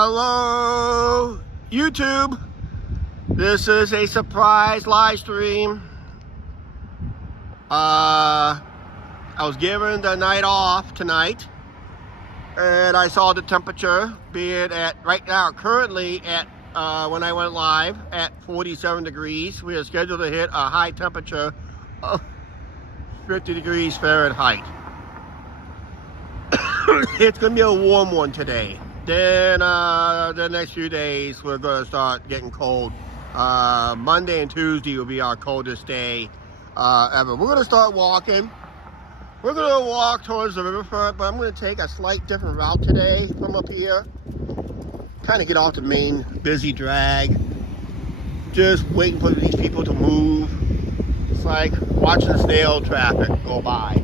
Hello, YouTube. This is a surprise live stream. I was given the night off tonight, and I saw the temperature being at right now, currently at when I went live at 47 degrees. We are scheduled to hit a high temperature of 50 degrees Fahrenheit. It's gonna be a warm one today. Then the next few days we're gonna start getting cold. Monday and Tuesday will be our coldest day ever. We're gonna start walking. We're gonna walk towards the riverfront, but I'm gonna take a slight different route today from up here. Kind of get off the main busy drag. Just waiting for these people to move. It's like watching the snail traffic go by.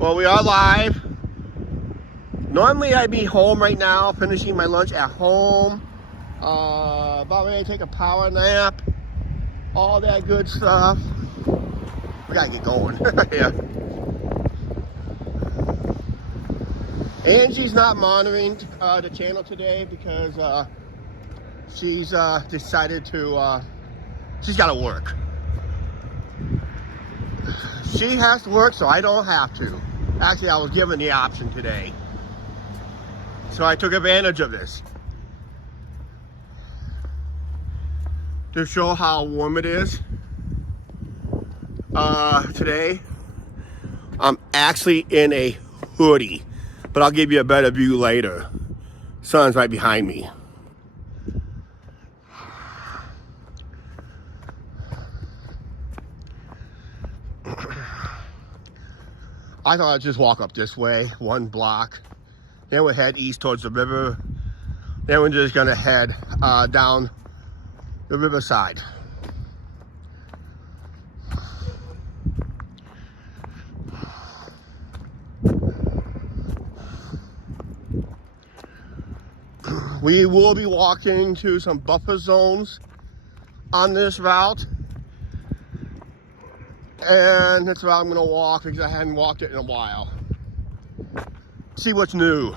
Well, we are live. Normally I'd be home right now, finishing my lunch at home. About ready to take a power nap. All that good stuff. We gotta get going. Yeah. Angie's not monitoring the channel today because she's decided to, she's gotta work. She has to work, so I don't have to. Actually, I was given the option today. So I took advantage of this. To show how warm it is. Today, I'm actually in a hoodie. But I'll give you a better view later. Sun's right behind me. I thought I'd just walk up this way, one block. Then we'll head east towards the river. Then we're just gonna head down the riverside. We will be walking to some buffer zones on this route. And that's where I'm gonna walk because I hadn't walked it in a while. See what's new.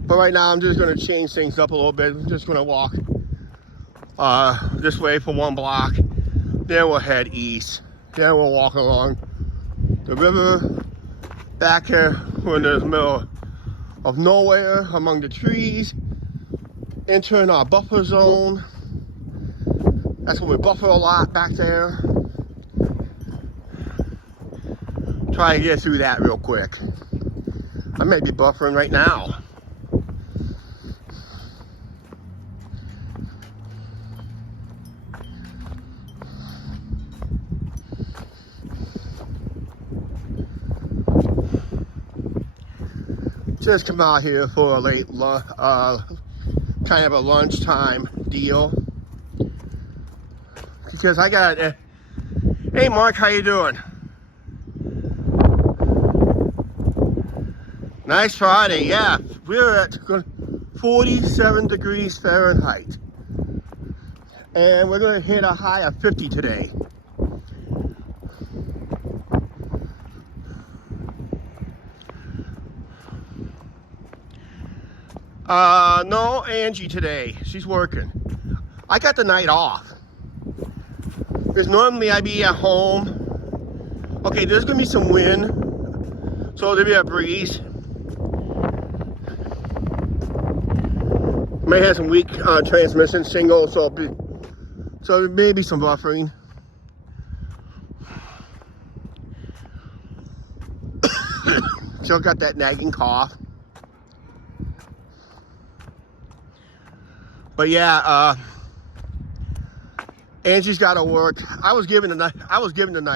But right now I'm just gonna change things up a little bit. I'm just gonna walk this way for one block. Then we'll head east. Then we'll walk along the river. Back here, we're in the middle of nowhere among the trees. Entering our buffer zone. That's where we buffer a lot back there. Try and get through that real quick. I may be buffering right now. Just come out here for a late, kind of a lunchtime deal. Because I got, hey Mark, how you doing? Nice Friday, yeah. We're at 47 degrees Fahrenheit. And we're gonna hit a high of 50 today. No Angie today. She's working. I got the night off. Because normally I'd be at home. Okay, there's gonna be some wind. So there'll be a breeze. May have some weak transmission single, so maybe some buffering. Still got that nagging cough. But yeah, Angie's got to work. I was given the night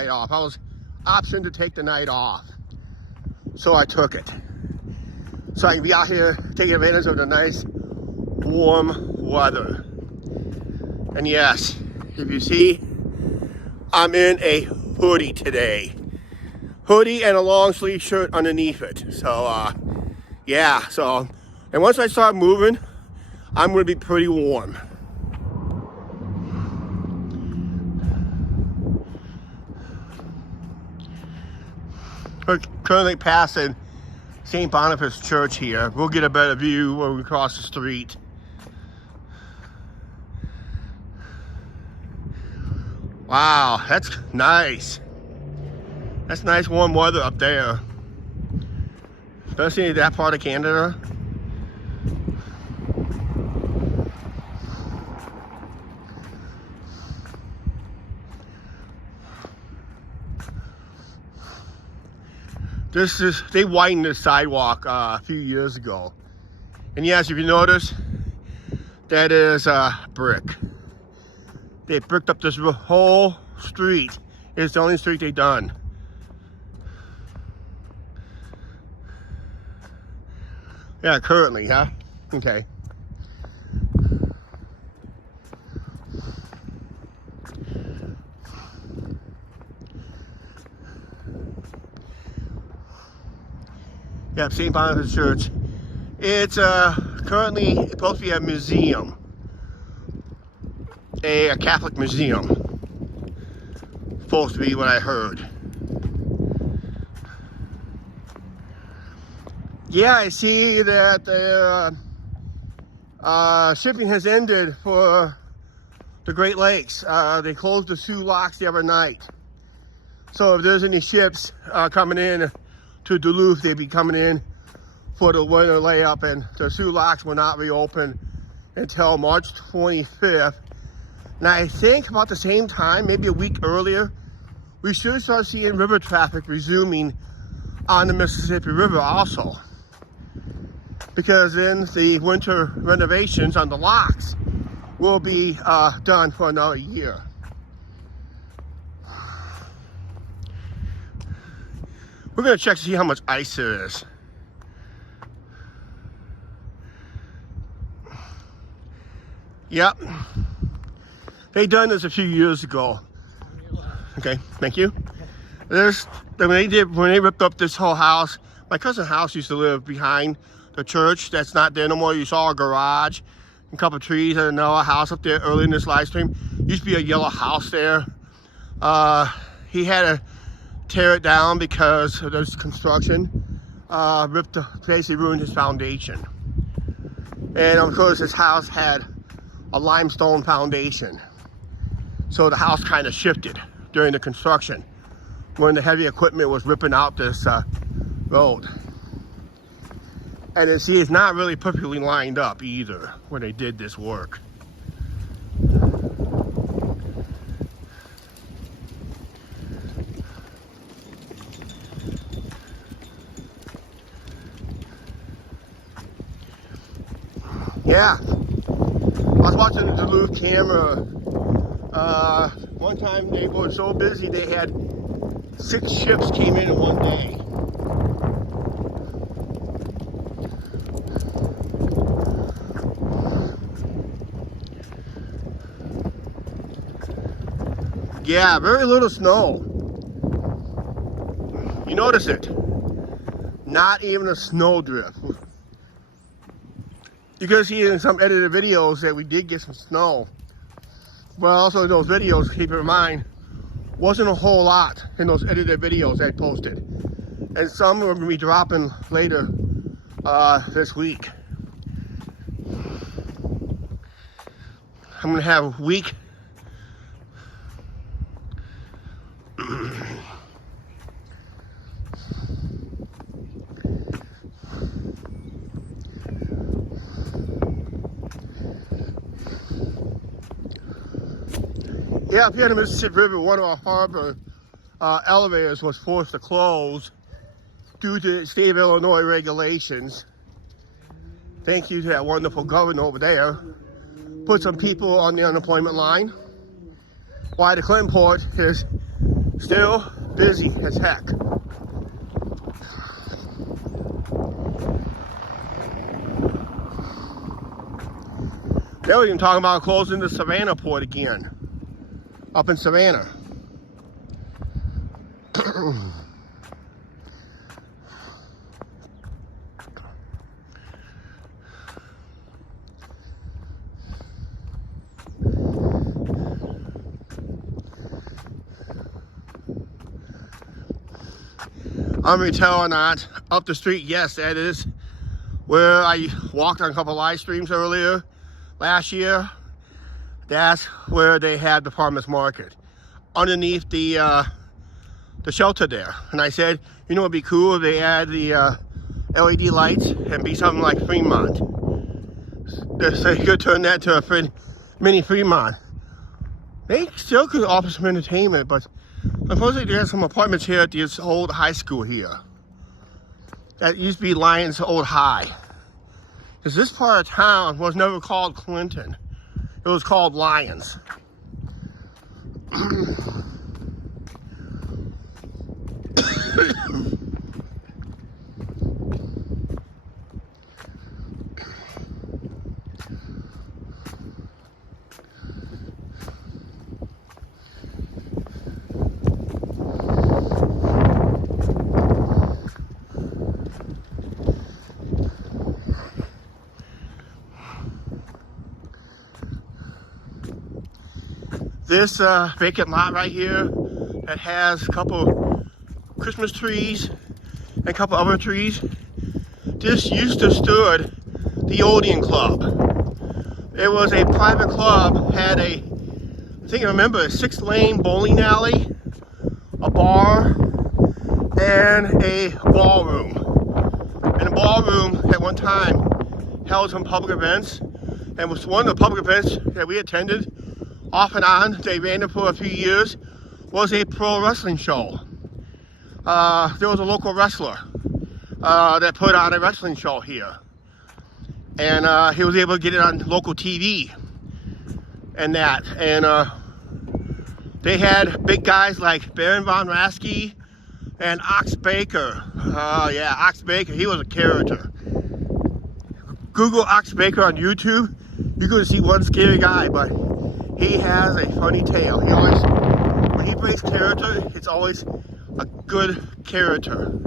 off. I was optioned to take the night off, so I took it. So I can be out here taking advantage of the nice warm weather. And yes, if you see, I'm in a hoodie today. Hoodie and a long sleeve shirt underneath it. So yeah, so, and once I start moving, I'm gonna be pretty warm. We're currently passing St. Boniface Church here. We'll get a better view when we cross the street. Wow, that's nice. That's nice warm weather up there. Especially that part of Canada. They widened the sidewalk a few years ago. And yes, if you notice, that is brick. They bricked up this whole street. It's the only street they've done. Yeah, currently, huh? Okay. Yep, St. Boniface Church. It's currently supposed to be a museum. A Catholic museum. Supposed to be what I heard. Yeah, I see that the shipping has ended for the Great Lakes. They closed the Soo locks the other night. So if there's any ships coming in to Duluth, they'd be coming in for the winter layup, and the Soo locks will not reopen until March 25th. And I think about the same time, maybe a week earlier, we should start seeing river traffic resuming on the Mississippi River also. Because then the winter renovations on the locks will be done for another year. We're gonna check to see how much ice there is. Yep. They done this a few years ago. Okay, thank you. When they ripped up this whole house, my cousin's house used to live behind the church. That's not there no more. You saw a garage, a couple of trees, and another house up there early in this live stream. Used to be a yellow house there. He had to tear it down because of this construction. Basically ruined his foundation. And of course his house had a limestone foundation. So the house kind of shifted during the construction when the heavy equipment was ripping out this road. And then see, it's not really perfectly lined up either when they did this work. Yeah, I was watching the Duluth camera. One time they were so busy they had 6 ships came in one day. Yeah, very little snow. You notice it? Not even a snowdrift. You could see in some edited videos that we did get some snow. But also in those videos, keep in mind, wasn't a whole lot in those edited videos I posted. And some are going to be dropping later this week. I'm going to have a week. Yeah, up here in the Mississippi River, one of our harbor elevators was forced to close due to state of Illinois regulations. Thank you to that wonderful governor over there. Put some people on the unemployment line. Why the Clinton port is still busy as heck. They were even talking about closing the Savannah port again. Up in Savannah. I'm gonna tell or not. Up the street, yes, that is where I walked on a couple live streams earlier last year. That's where they had the farmers market underneath the shelter there. And I said, you know, it'd be cool if they add the LED lights and be something like Fremont. So you could turn that to a mini Fremont. They still could offer some entertainment, but unfortunately there's some apartments here at this old high school here. That used to be Lyons Old High. Because this part of town was never called Clinton. It was called Lyons. This vacant lot right here that has a couple Christmas trees and a couple other trees. This used to stood the Odeon Club. It was a private club, had a, I think I remember, a 6-lane bowling alley, a bar, and a ballroom. And the ballroom at one time held some public events, and was one of the public events that we attended off and on. They ran it for a few years. Was a pro wrestling show. There was a local wrestler that put on a wrestling show here, and he was able to get it on local TV and that. And they had big guys like Baron Von Raschke and Ox Baker. Yeah, Ox Baker. He was a character. Google Ox Baker on YouTube. You're going to see one scary guy, but he has a funny tale. He always, when he breaks character, it's always a good character.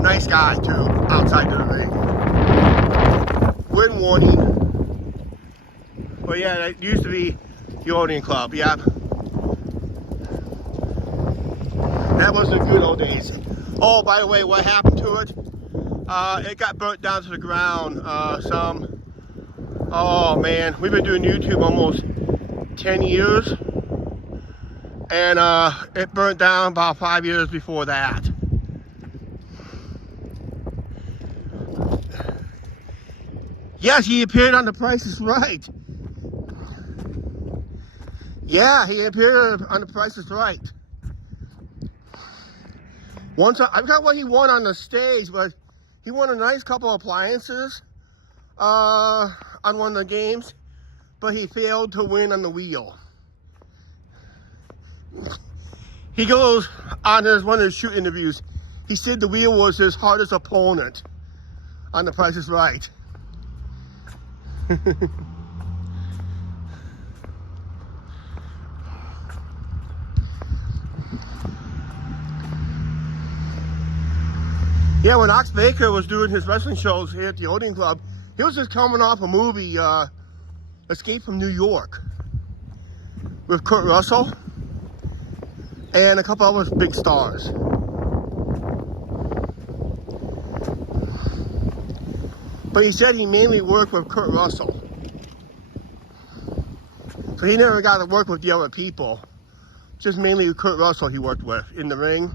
Nice guy too, outside the ring. Win warning. But yeah, that used to be the Odeon Club. Yep. That was the good old days. Oh, by the way, what happened to it? It got burnt down to the ground. Oh man, we've been doing YouTube almost 10 years, and it burnt down about 5 years before that. Yes, he appeared on The Price is Right. Yeah, he appeared on The Price is Right. Once I forgot what he won on the stage, but he won a nice couple of appliances on one of the games, but he failed to win on the wheel. He goes on one of his shoot interviews. He said the wheel was his hardest opponent on The Price is Right. Yeah, when Ox Baker was doing his wrestling shows here at the Odeon Club, he was just coming off a movie, Escape from New York, with Kurt Russell and a couple other big stars. But he said he mainly worked with Kurt Russell. So he never got to work with the other people. Just mainly Kurt Russell he worked with in the ring.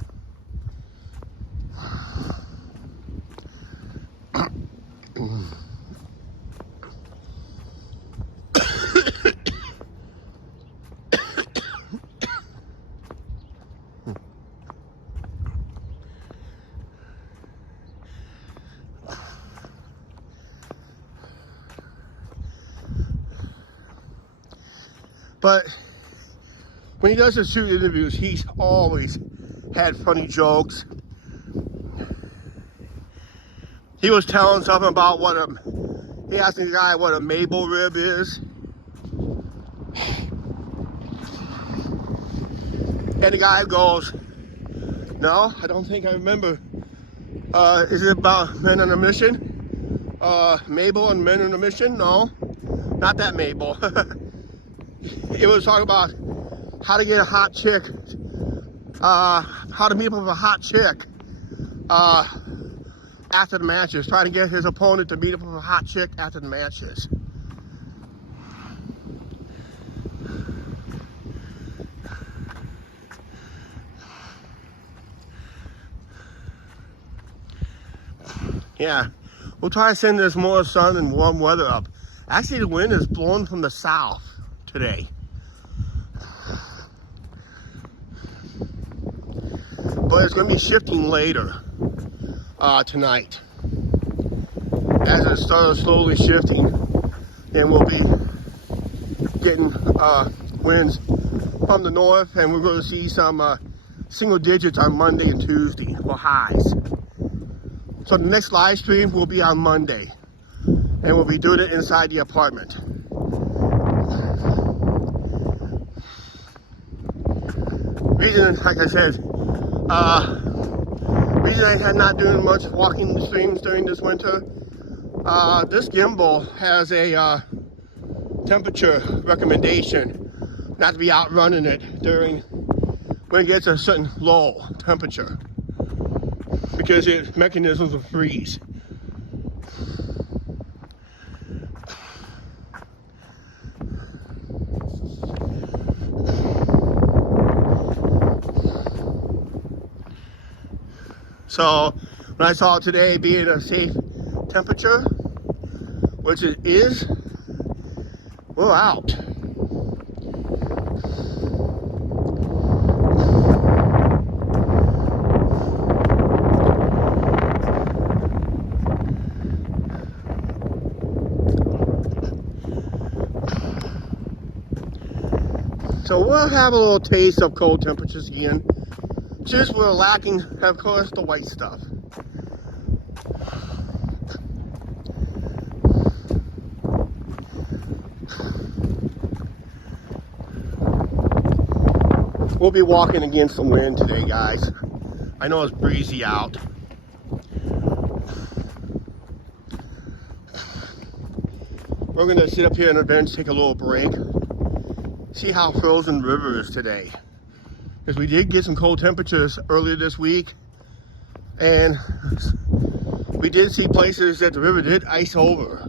But when he does his shoot interviews, he's always had funny jokes. He was telling something about he asked the guy what a maple rib is. And the guy goes, no, I don't think I remember. Is it about Men on a Mission? Mabel and Men on a Mission? No, not that Mabel. It was talking about how to get a hot chick how to meet up with a hot chick after the matches. Trying to get his opponent to meet up with a hot chick after the matches. Yeah, we'll try to send this more sun and warm weather up. Actually, the wind is blowing from the south today. But it's going to be shifting later tonight. As it starts slowly shifting, then we'll be getting winds from the north, and we're going to see some single digits on Monday and Tuesday for highs. So the next live stream will be on Monday, and we'll be doing it inside the apartment. Reason, like I said, reason I had not doing much walking the streams during this winter, this gimbal has a temperature recommendation not to be out running it during when it gets a certain low temperature, because its mechanisms will freeze. So when I saw today being a safe temperature, which it is, we're out. So we'll have a little taste of cold temperatures again. Just we're lacking, of course, the white stuff. We'll be walking against the wind today, guys. I know it's breezy out. We're gonna sit up here on the bench, take a little break, see how frozen the river is today. Because we did get some cold temperatures earlier this week, and we did see places that the river did ice over.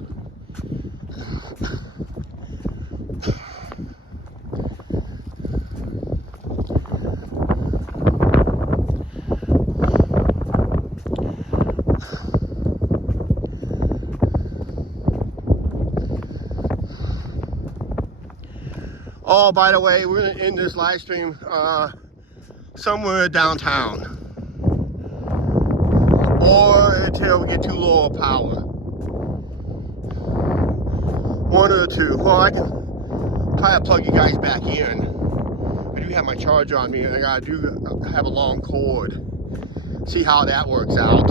Oh, by the way, we're gonna end this live stream somewhere downtown, or until we get too low of power. One of the two. Well, I can try to plug you guys back in. I do have my charger on me, and I do have a long cord. See how that works out.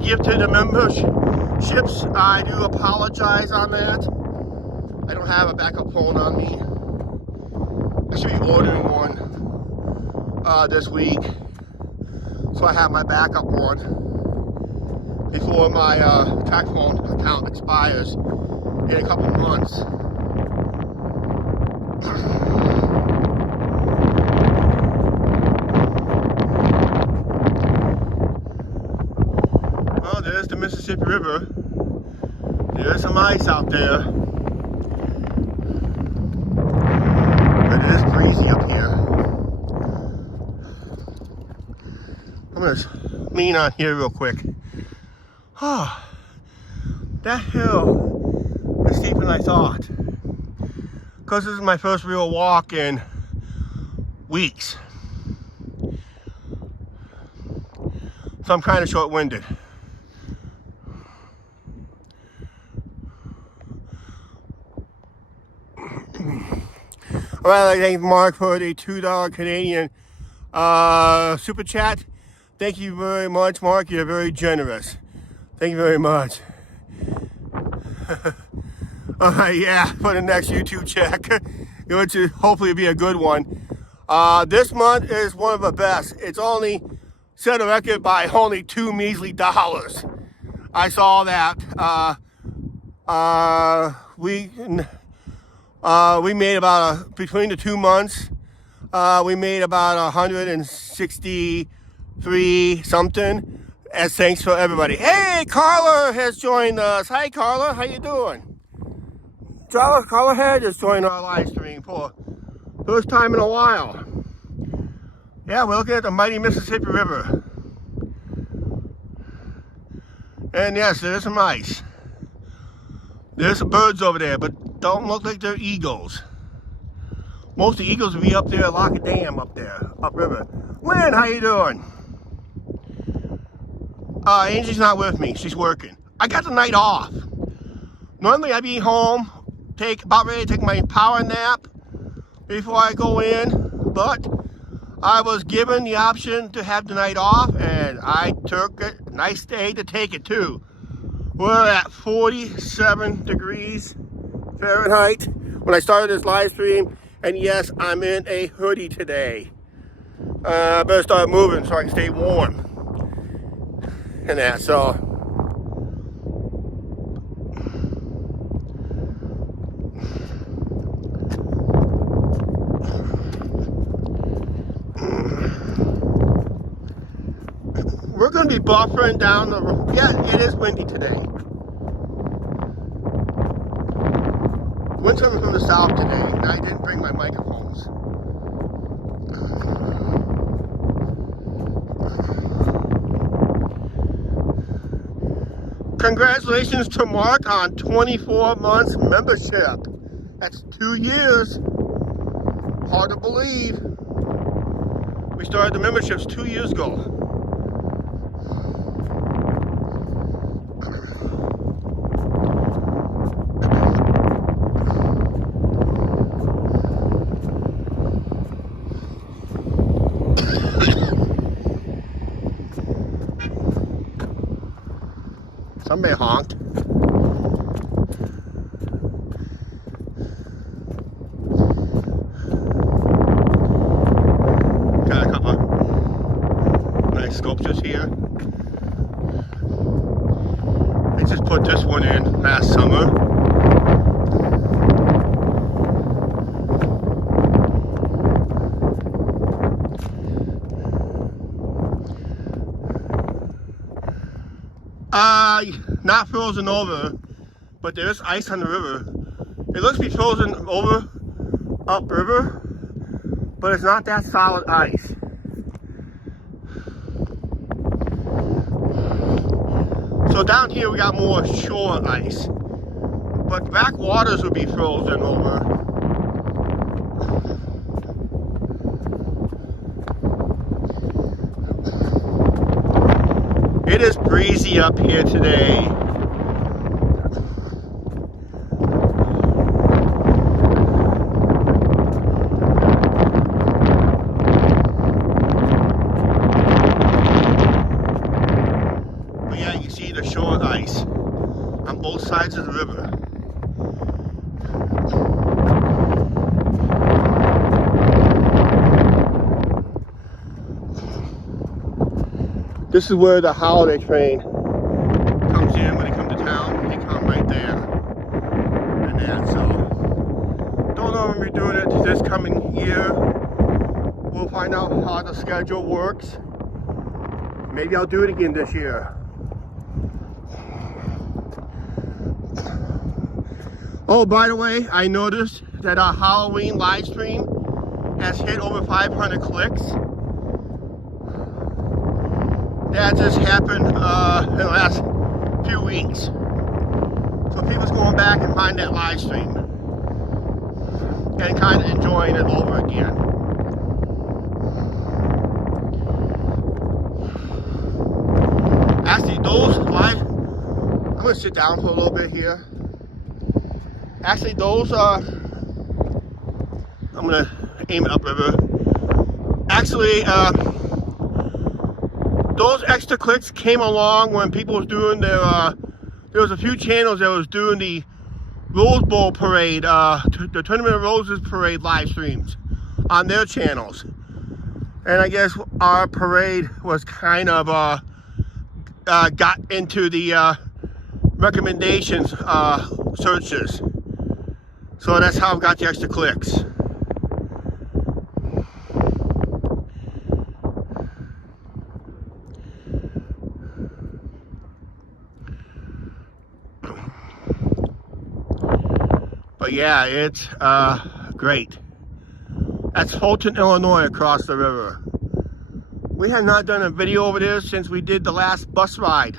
Gift to the memberships, I do apologize on that. I don't have a backup phone on me. I should be ordering one this week, so I have my backup one before my track phone account expires in a couple months. There's the Mississippi River. There's some ice out there. But it is breezy up here. I'm going to lean on here real quick. Oh, that hill is steeper than I thought. Because this is my first real walk in weeks. So I'm kind of short-winded. All right, I'd like to thank Mark for the $2 Canadian super chat. Thank you very much, Mark. You're very generous. Thank you very much. All right, yeah, for the next YouTube check. which is hopefully be a good one. This month is one of the best. It's only set a record by only $2 measly. I saw that. We made about between the 2 months, we made about 163 something. As thanks for everybody. Hey, Carla has joined us. Hi, Carla. How you doing? Carla had just joined our live stream for first time in a while. Yeah, we're looking at the mighty Mississippi River. And yes, there's some ice. There's some birds over there, but don't look like they're eagles. Most of the eagles will be up there, Lock Dam up there, upriver. Lynn, how you doing? Angie's not with me. She's working. I got the night off. Normally I'd be home, about ready to take my power nap before I go in, but I was given the option to have the night off, and I took it. Nice day to take it too. We're at 47 degrees Fahrenheit when I started this live stream, and yes, I'm in a hoodie today. I better start moving so I can stay warm. And that, so we're going to be buffering down the road. Yeah, it is windy today. Wind's coming from the south today, and I didn't bring my microphones. Congratulations to Mark on 24 months membership. That's 2 years. Hard to believe. We started the memberships 2 years ago. Somebody honked. Got a couple of nice sculptures here. I just put this one in last summer. Not frozen over, but there is ice on the river. It looks to be frozen over upriver, but it's not that solid ice. So down here we got more shore ice, but backwaters will be frozen over. It is breezy up here today. But yeah, you see the shore ice on both sides of the river. This is where the holiday train comes in when they come to town. They come right there. And that, so don't know when we're doing it this coming year. We'll find out how the schedule works. Maybe I'll do it again this year. Oh, by the way, I noticed that our Halloween live stream has hit over 500 clicks. That just happened in the last few weeks. So people's going back and find that live stream and kind of enjoying it over again. Actually, those live, I'm going to sit down for a little bit here. Actually, those I'm going to aim it upriver. Actually, those extra clicks came along when people was doing their, there was a few channels that was doing the Rose Bowl parade, the Tournament of Roses parade live streams on their channels. And I guess our parade was kind of got into the recommendations searches. So that's how I got the extra clicks. But yeah, it's great. That's Fulton, Illinois, across the river. We have not done a video over there since we did the last bus ride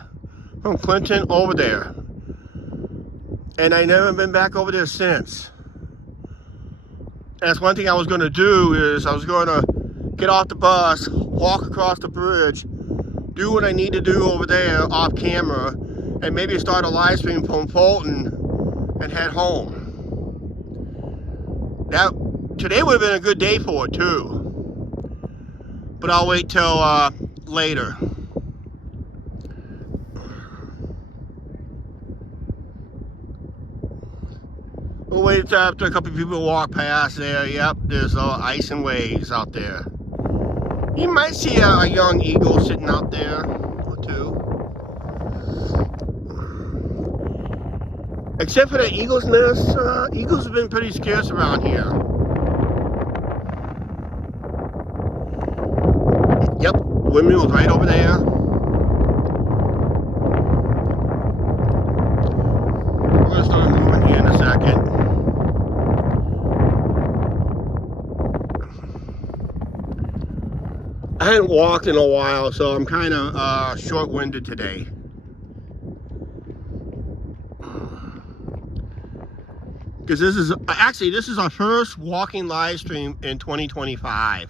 from Clinton over there. And I never been back over there since. And that's one thing I was going to do is I was going to get off the bus, walk across the bridge, do what I need to do over there off camera, and maybe start a live stream from Fulton and head home. Today would have been a good day for it too. But I'll wait till later. We'll wait after a couple of people walk past there. Yep, there's ice and waves out there. You might see a young eagle sitting out there or two. Except for the eagle's nest, eagles have been pretty scarce around here. Yep, windmill's right over there. We're gonna start moving here in a second. I hadn't walked in a while, so I'm kind of short-winded today. Because this is our first walking live stream in 2025.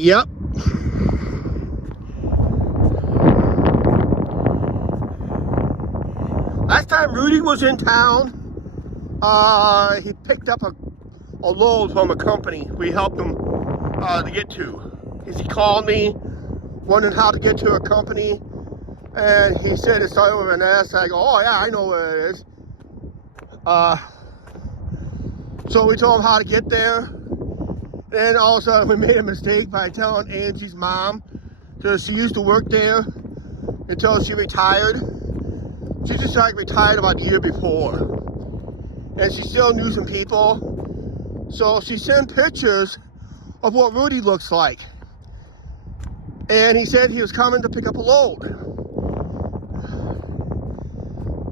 Yep. Last time Rudy was in town, he picked up a load from a company we helped him to get to. He called me, wondering how to get to a company, and he said it started with an S. I go, oh yeah, I know where it is. So we told him how to get there. Then all of a sudden we made a mistake by telling Angie's mom that she used to work there until she retired. She just retired about a year before. And she still knew some people. So she sent pictures of what Rudy looks like. And he said he was coming to pick up a load.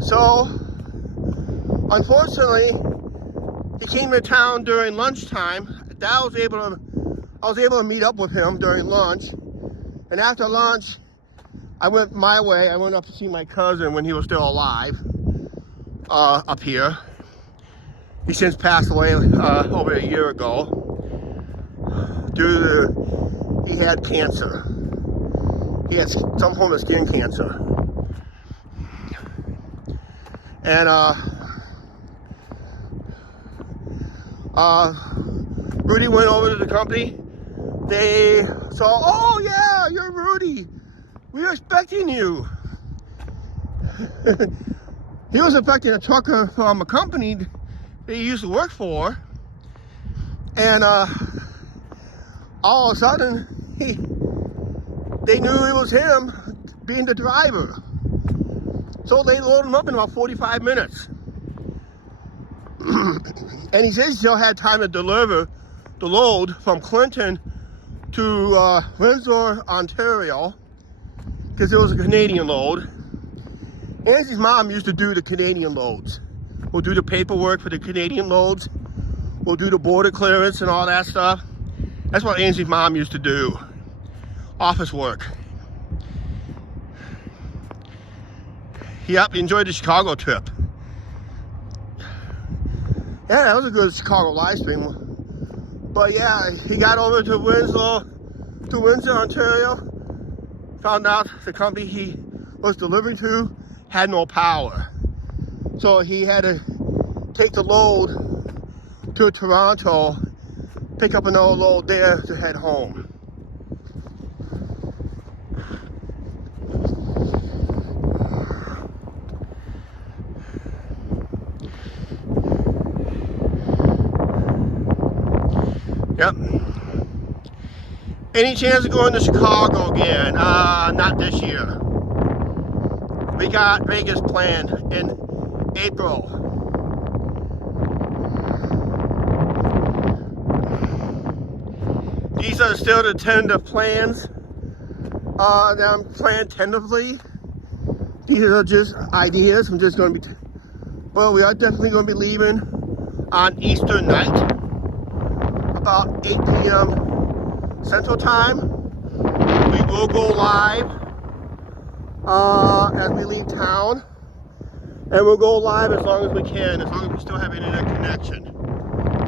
So, unfortunately, he came to town during lunchtime. I was able to meet up with him during lunch, and after lunch, I went my way. I went up to see my cousin when he was still alive, up here. He since passed away over a year ago. He had cancer. He had some form of skin cancer, and Rudy went over to the company. They saw, oh yeah, you're Rudy. We were expecting you. He was expecting a trucker from a company that he used to work for. And all of a sudden, they knew it was him being the driver. So they loaded him up in about 45 minutes. And he said he still had time to deliver the load from Clinton to Windsor, Ontario, because it was a Canadian load. Angie's mom used to do the Canadian loads. We'll do the paperwork for the Canadian loads. We'll do the border clearance and all that stuff. That's what Angie's mom used to do. Office work. Yep, he enjoyed the Chicago trip. Yeah, that was a good Chicago live stream. But yeah, he got over to Windsor, Ontario. Found out the company he was delivering to had no power. So he had to take the load to Toronto, pick up another load there to head home. Yep. Any chance of going to Chicago again? Not this year. We got Vegas planned in April. These are still the tentative plans that I'm planning tentatively. These are just ideas. I'm just going to be, well, we are definitely going to be leaving on Easter night, about 8 p.m. Central Time. We will go live as we leave town, and we'll go live as long as we can, as long as we still have internet connection.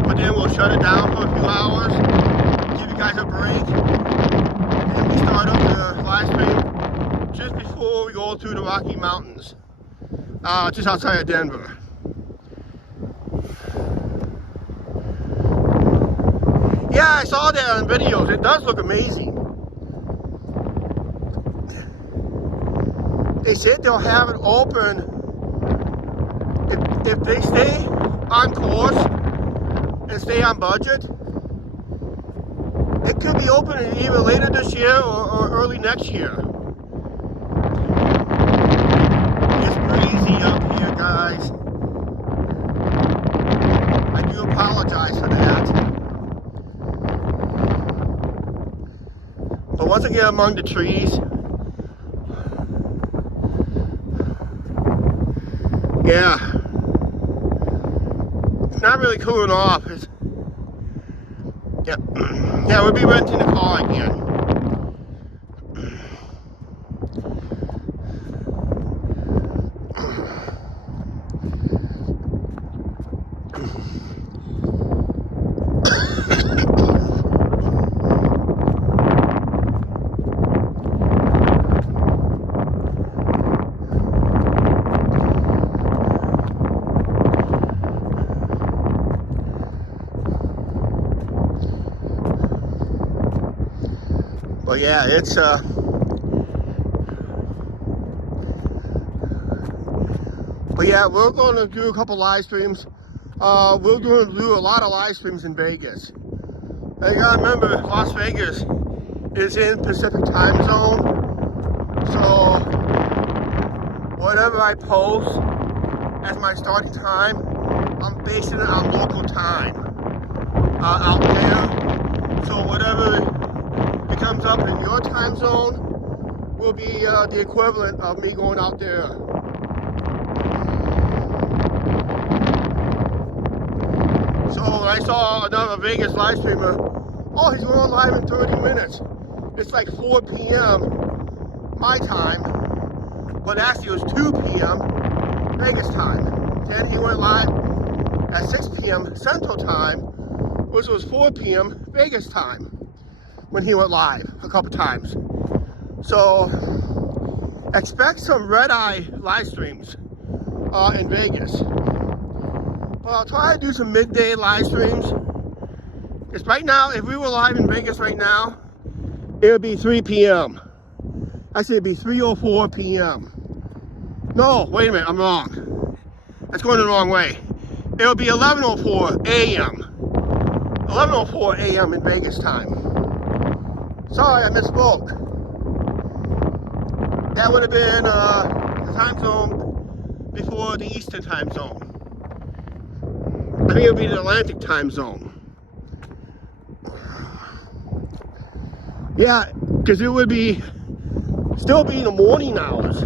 But then we'll shut it down for a few hours, give you guys a break, and we start up the live stream just before we go through the Rocky Mountains, just outside of Denver. Yeah, I saw that on videos. It does look amazing. They said they'll have it open if they stay on course and stay on budget. It could be open either later this year or early next year. It's crazy up here, guys. I do apologize for that. But once I get among the trees, yeah, it's not really cooling off. Yeah, we'll be renting a car again. But yeah, it's but yeah, we're going to do a couple live streams. We're going to do a lot of live streams in Vegas. And you gotta remember, Las Vegas is in Pacific time zone, so whatever I post as my starting time, I'm basing it on local time out there. So whatever comes up in your time zone will be the equivalent of me going out there. So I saw another Vegas live streamer, oh, he's going live in 30 minutes. It's like 4 p.m. my time, but actually it was 2 p.m. Vegas time. Then he went live at 6 p.m. Central Time, which was 4 p.m. Vegas time, when he went live a couple times. So expect some red-eye live streams in Vegas. But I'll try to do some midday live streams. Because right now, if we were live in Vegas right now, it would be 3 p.m. Actually, it'd be 3:04 p.m. No, wait a minute, I'm wrong. That's going the wrong way. It would be 11:04 a.m. 11:04 a.m. in Vegas time. Sorry, I misspoke. That would have been the time zone before the Eastern time zone. I think it would be the Atlantic time zone. Yeah, because it would be still be in the morning hours.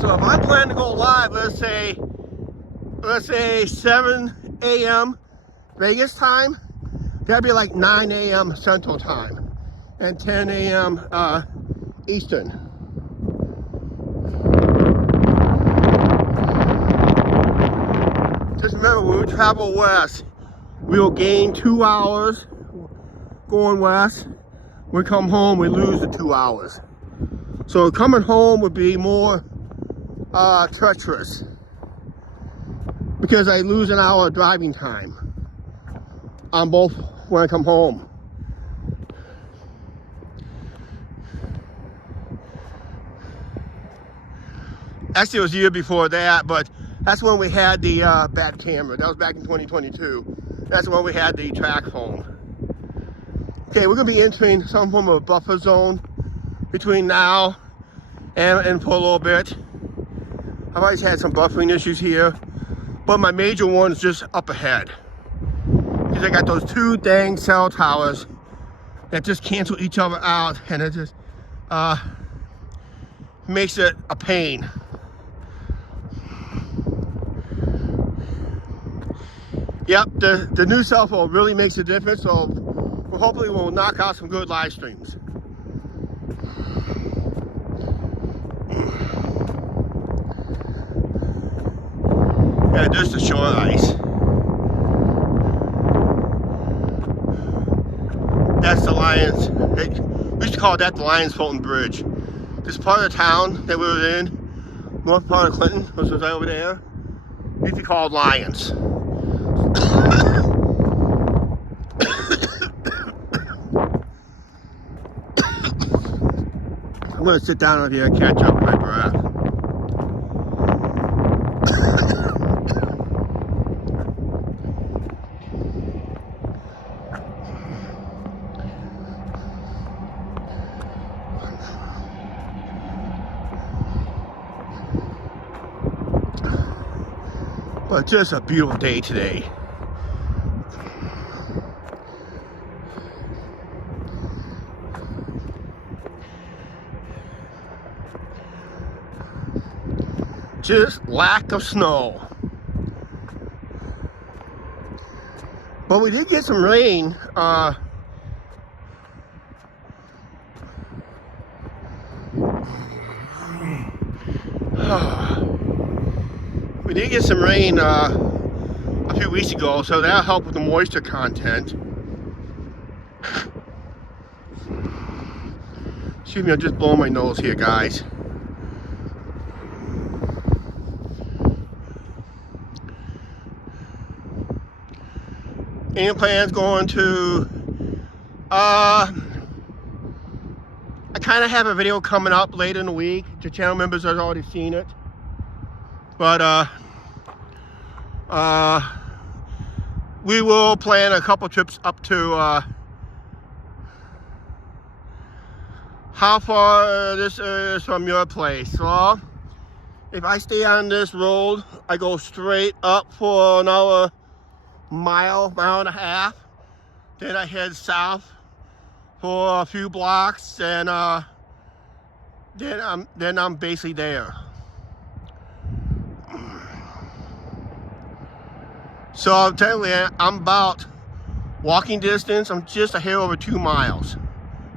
So if I plan to go live, let's say 7 a.m. Vegas time, that'd be like 9 a.m. Central Time. and 10 a.m. Eastern. Just remember, when we travel west, we'll gain 2 hours going west. When we come home, we lose the 2 hours. So coming home would be more treacherous because I lose an hour of driving time on both when I come home. Actually, it was the year before that, but that's when we had the bad camera. That was back in 2022. That's when we had the track phone. Okay, we're gonna be entering some form of buffer zone between now and for a little bit. I've always had some buffering issues here, but my major one is just up ahead. Because I got those two dang cell towers that just cancel each other out, and it just makes it a pain. Yep, the new cell phone really makes a difference, so hopefully we'll knock out some good live streams. Yeah, just the shore ice. That's the Lions. We used to call that the Lions Fulton Bridge. This part of the town that we were in, north part of Clinton, which was right over there, used to be called Lions. I'm gonna sit down over here and catch up with my breath. But just a beautiful day today. Just lack of snow. But we did get some rain. We did get some rain a few weeks ago, so that'll help with the moisture content. Excuse me, I'm just blowing my nose here, guys. Any plans going to, I kind of have a video coming up later in the week. The channel members have already seen it. But we will plan a couple trips up to, how far this is from your place. Well, if I stay on this road, I go straight up for another mile and a half. Then I head south for a few blocks, and then I'm basically there. So technically, I'm about walking distance. I'm just a hair over 2 miles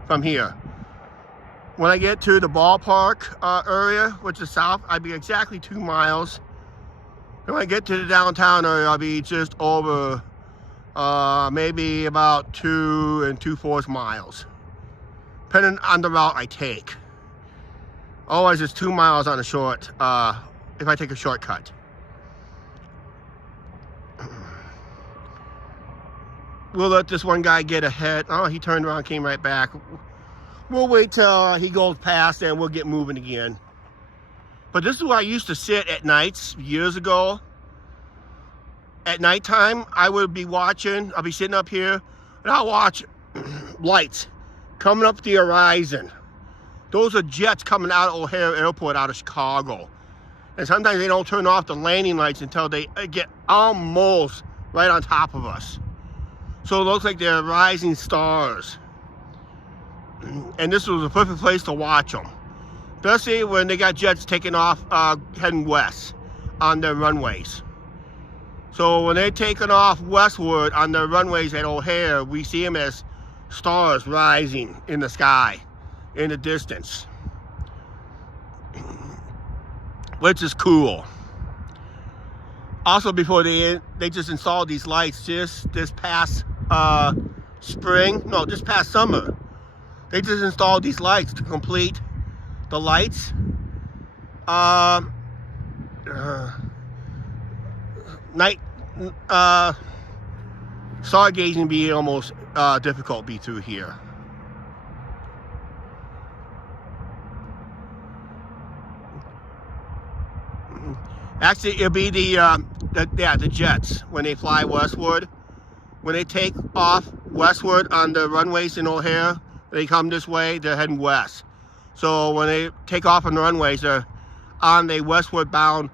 from here. When I get to the ballpark area, which is south, I'd be exactly 2 miles. And when I get to the downtown area, I'll be just over maybe about 2 3/4 miles, depending on the route I take. Otherwise, it's 2 miles on a short, if I take a shortcut. We'll let this one guy get ahead. Oh, he turned around, came right back. We'll wait till he goes past and we'll get moving again. But this is where I used to sit at nights years ago. At nighttime, I would be watching, I'll be sitting up here, and I'll watch lights coming up the horizon. Those are jets coming out of O'Hare Airport out of Chicago. And sometimes they don't turn off the landing lights until they get almost right on top of us. So it looks like they're rising stars. And this was a perfect place to watch them. Especially when they got jets taking off, heading west on their runways. So when they're taking off westward on their runways at O'Hare, we see them as stars rising in the sky, in the distance, which is cool. Also, before they just installed these lights just this past this past summer. They just installed these lights to complete the lights. Night stargazing be almost difficult be through here. Actually, it'll be the jets when they fly westward. When they take off westward on the runways in O'Hare, they come this way, they're heading west. So when they take off on the runways, they're on the westward bound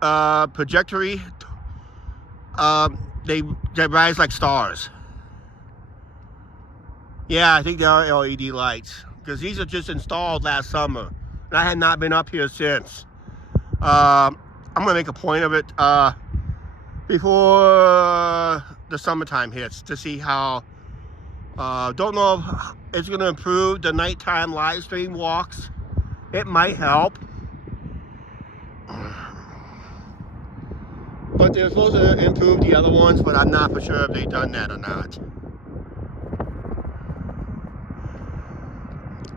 trajectory. They rise like stars. Yeah, I think they are LED lights, because these are just installed last summer, and I had not been up here since. I'm gonna make a point of it before the summertime hits to see how. Don't know if it's gonna improve the nighttime live stream walks. It might help, but they're supposed to improve the other ones, but I'm not for sure if they've done that or not.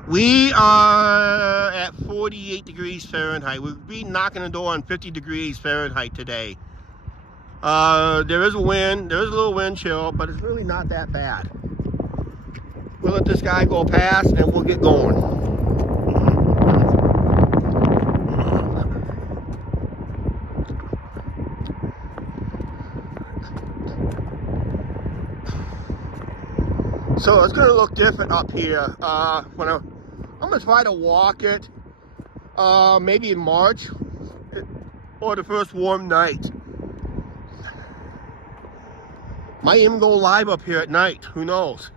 We are at 48 degrees Fahrenheit. We'll be knocking the door on 50 degrees Fahrenheit today. There is a wind, there is a little wind chill, but it's really not that bad. We'll let this guy go past and we'll get going. So it's gonna look different up here. I'm gonna try to walk it maybe in March or the first warm night. Might even go live up here at night, who knows?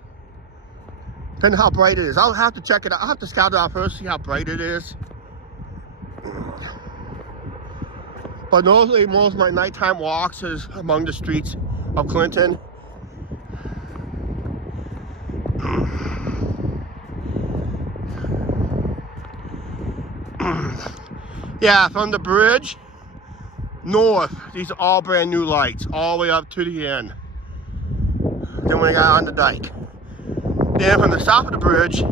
Depending on how bright it is. I'll have to check it out. I'll have to scout it out first, see how bright it is. But mostly, most of my nighttime walks is among the streets of Clinton. Yeah, from the bridge north, these are all brand new lights, all the way up to the end. Then when I got on the dike. Then from the south of the bridge,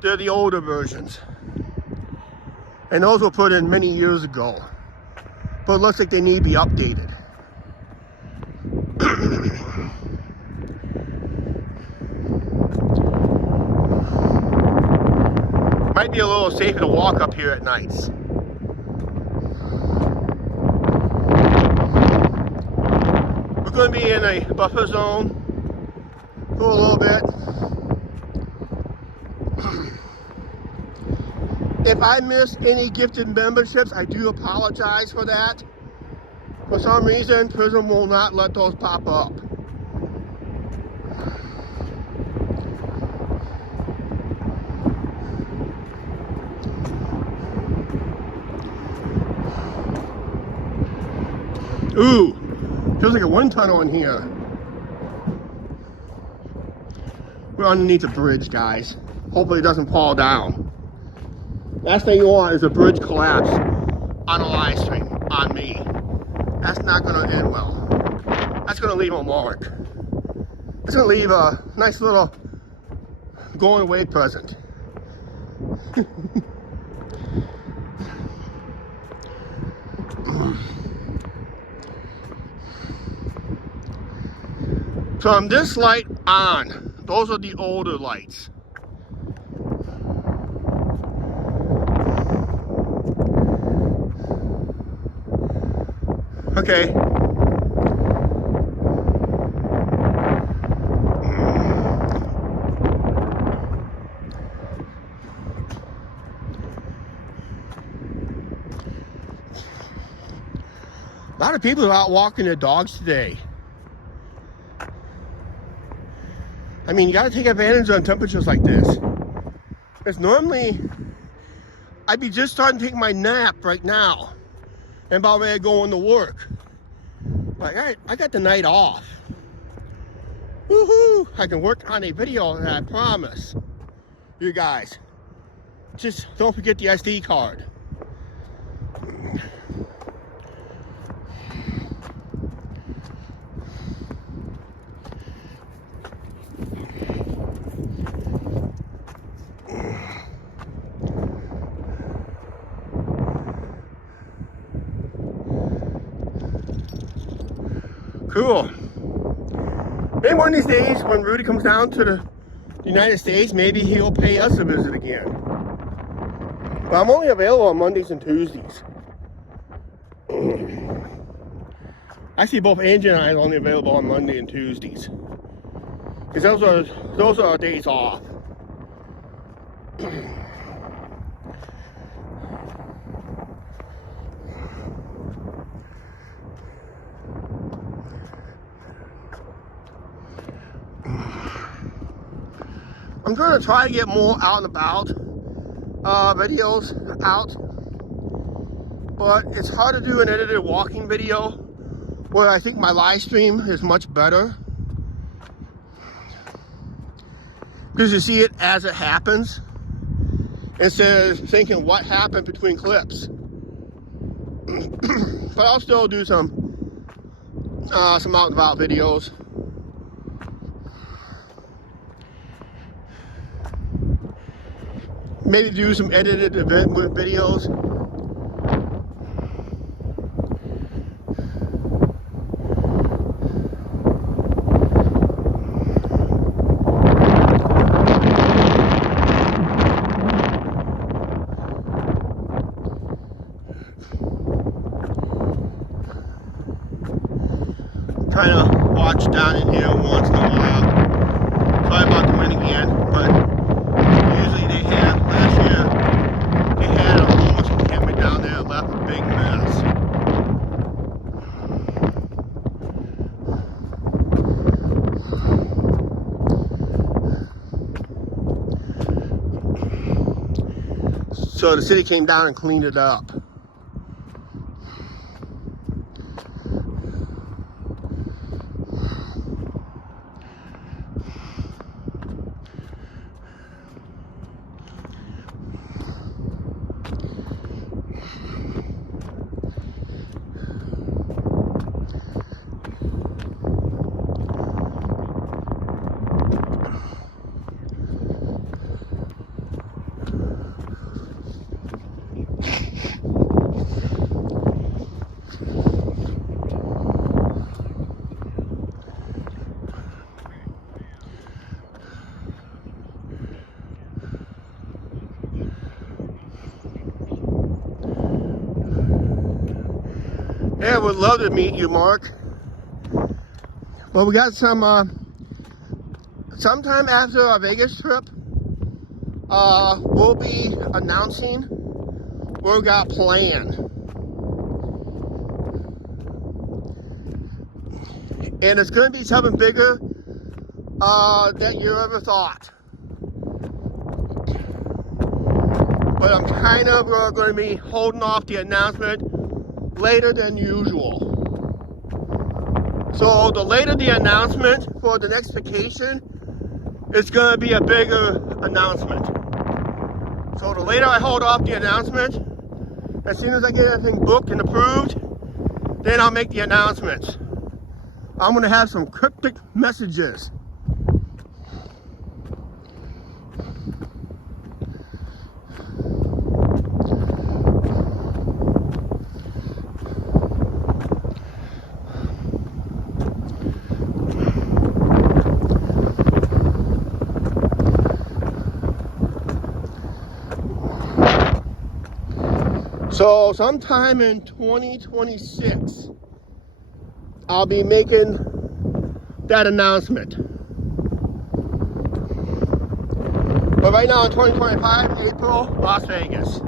they're the older versions. And those were put in many years ago. But it looks like they need to be updated. Might be a little safer to walk up here at nights. We're going to be in a buffer zone for a little bit. If I missed any gifted memberships, I do apologize for that. For some reason, Prism will not let those pop up. Ooh, feels like a wind tunnel in here. We're underneath a bridge, guys. Hopefully it doesn't fall down. Last thing you want is a bridge collapse on a live stream on me. That's not gonna end well. That's gonna leave a mark. It's gonna leave a nice little going away present. From this light on, those are the older lights. Okay. A lot of people are out walking their dogs today. I mean, you gotta take advantage on temperatures like this. Because normally, I'd be just starting to take my nap right now. And about ready to go into work. But I got the night off. Woohoo! I can work on a video, I promise. You guys. Just don't forget the SD card. Cool. Maybe one of these days when Rudy comes down to the United States, maybe he'll pay us a visit again. But I'm only available on Mondays and Tuesdays. I see both Angie and I are only available on Monday and Tuesdays. Because those are our days off. I'm going to try to get more out and about videos out, but it's hard to do an edited walking video where I think my live stream is much better because you see it as it happens instead of thinking what happened between clips. But I'll still do some out and about videos. Maybe do some edited event videos. Kind of watch down in here once in a while. Sorry about the wind again, but usually they have, last year, they had a homeless encampment down there and left a big mess. So the city came down and cleaned it up. Yeah, would love to meet you, Mark. Well, we got some, sometime after our Vegas trip, we'll be announcing what we got planned. And it's going to be something bigger than you ever thought. But I'm kind of going to be holding off the announcement later than usual. So the later the announcement for the next vacation, it's going to be a bigger announcement. So the later I hold off the announcement, as soon as I get everything booked and approved, then I'll make the announcements. I'm going to have some cryptic messages. So sometime in 2026, I'll be making that announcement. But right now in 2025, April, Las Vegas.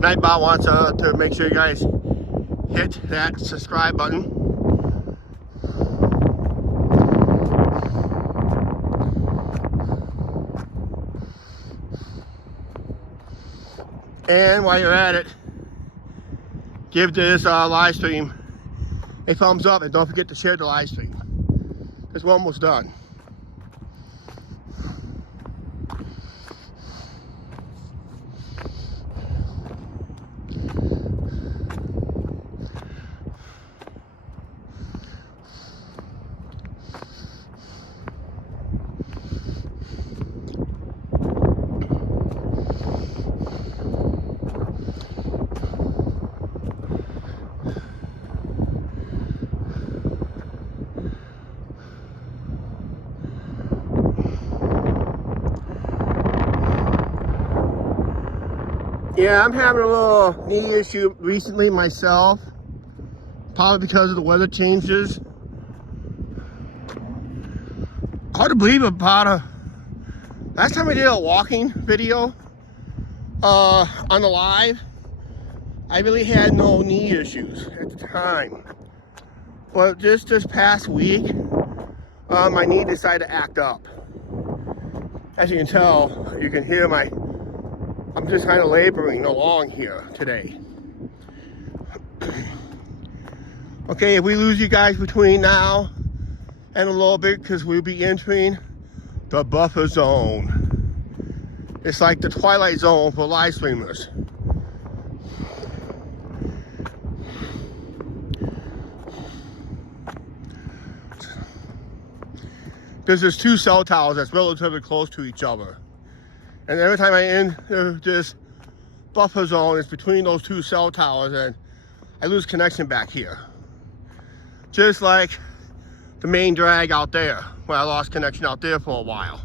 Nightbot wants to make sure you guys hit that subscribe button. And while you're at it, give this live stream a thumbs up, and don't forget to share the live stream, because we're almost done. Yeah, I'm having a little knee issue recently myself, probably because of the weather changes. Hard to believe, about last time I did a walking video on the live, I really had no knee issues at the time. But just this past week, my knee decided to act up. As you can tell, you can hear I'm just kind of laboring along here today. Okay, if we lose you guys between now and a little bit, because we'll be entering the buffer zone. It's like the twilight zone for live streamers. There's two cell towers that's relatively close to each other. And every time I enter this buffer zone, it's between those two cell towers, and I lose connection back here. Just like the main drag out there, where I lost connection out there for a while.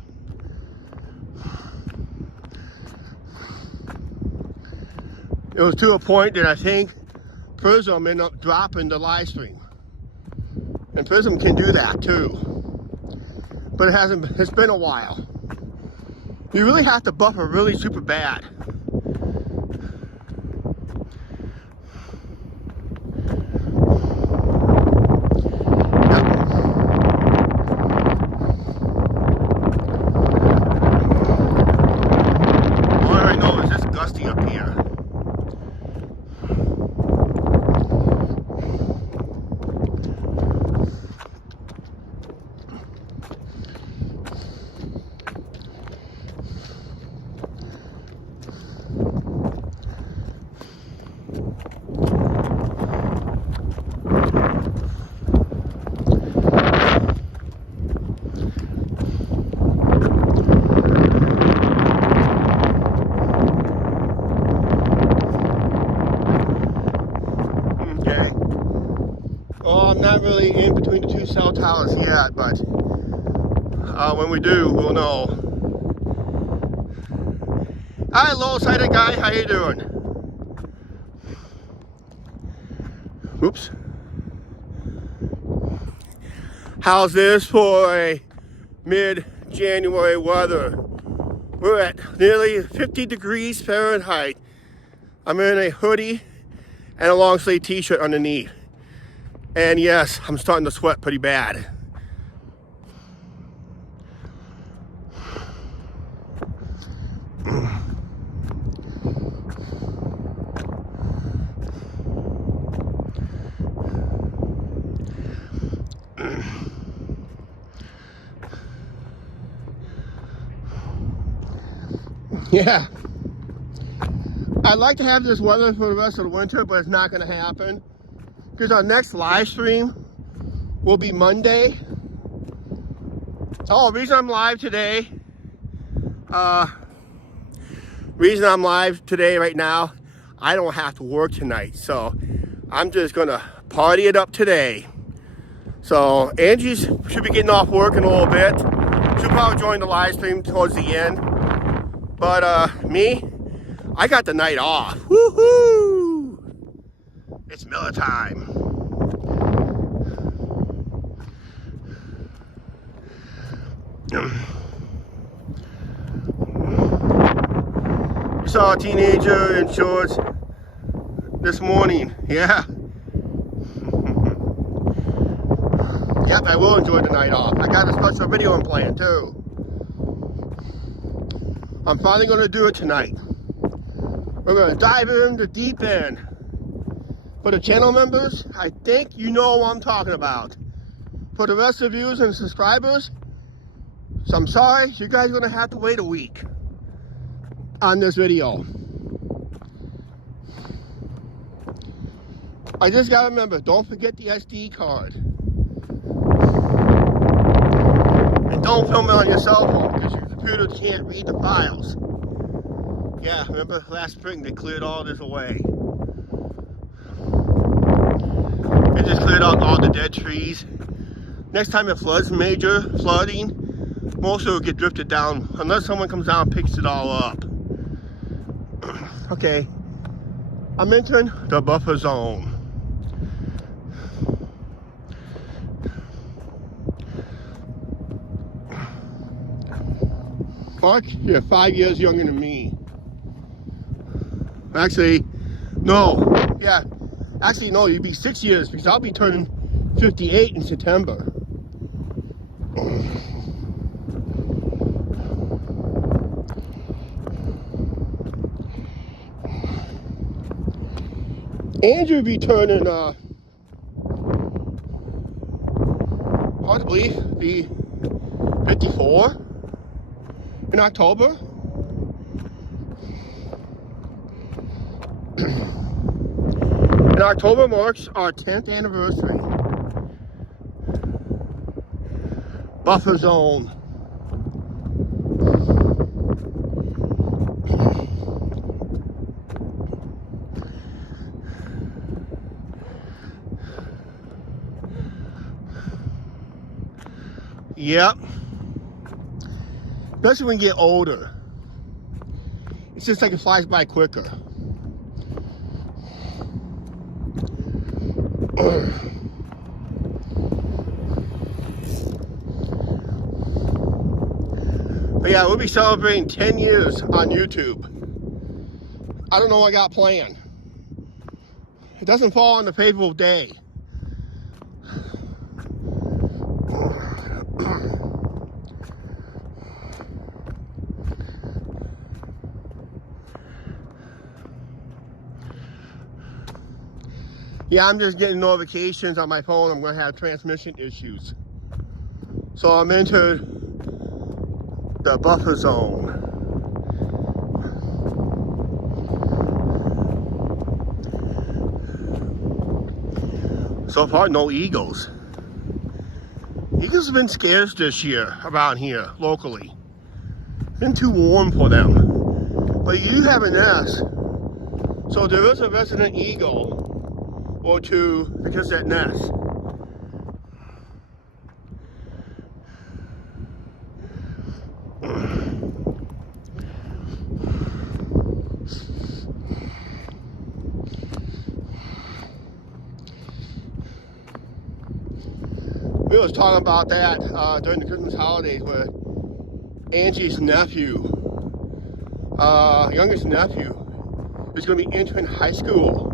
It was to a point that I think Prism ended up dropping the live stream. And Prism can do that too. But it's been a while. You really have to buffer really super bad. All I know is it's gusty up here. Not really in between the two cell towers yet, but when we do, we'll know. Hi, low-sighted guy, how you doing? Oops. How's this for a mid-January weather? We're at nearly 50 degrees Fahrenheit. I'm in a hoodie and a long sleeve t-shirt underneath. And yes, I'm starting to sweat pretty bad. Yeah. I'd like to have this weather for the rest of the winter, but it's not going to happen. Because our next live stream will be Monday. Oh, the reason I'm live today, right now, I don't have to work tonight. So I'm just going to party it up today. So Angie should be getting off work in a little bit. She'll probably join the live stream towards the end. But me, I got the night off. Woohoo! It's Miller time. You saw a teenager in shorts this morning. Yeah. Yep, I will enjoy the night off. I got a special video I'm playing too. I'm finally going to do it tonight. We're going to dive in the deep end. For the channel members, I think you know what I'm talking about. For the rest of you and subscribers, so I'm sorry, you guys are going to have to wait a week on this video. I just got to remember, don't forget the SD card. And don't film it on your cell phone because your computer can't read the files. Yeah, remember last spring they cleared all this away. They just cleared out all the dead trees. Next time it floods, major flooding, most of it will get drifted down unless someone comes down and picks it all up. Okay, I'm entering the buffer zone. Mark, you're 5 years younger than me. Actually, no. Yeah, actually, no, you'd be 6 years because I'll be turning 58 in September. Andrew will be turning, hard to believe, be 54 in October. And October marks our 10th anniversary. Buffer zone. Yep. Especially when you get older. It's just like it flies by quicker. But yeah, we'll be celebrating 10 years on YouTube. I don't know what I got planned. It doesn't fall on the favorable day. Yeah, I'm just getting notifications on my phone. I'm going to have transmission issues. So I'm into the buffer zone. So far, no eagles. Eagles have been scarce this year around here, locally. Been too warm for them. But you have a nest. So there is a resident eagle or two because that nest. We was talking about that during the Christmas holidays where Angie's nephew, youngest nephew, is going to be entering high school.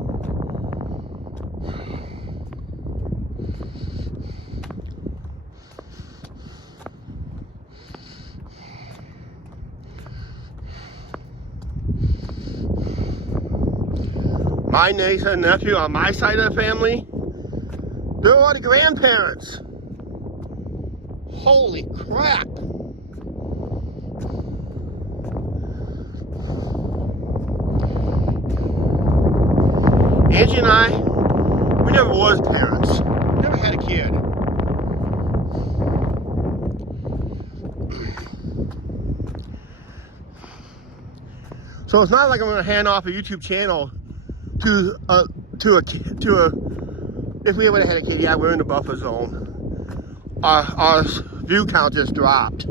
My niece and nephew on my side of the family, they're all the grandparents. Holy crap. Angie and I, we never was parents. Never had a kid. So it's not like I'm going to hand off a YouTube channel to a if we ever had a kid. Yeah, we're in the buffer zone. Our view count just dropped.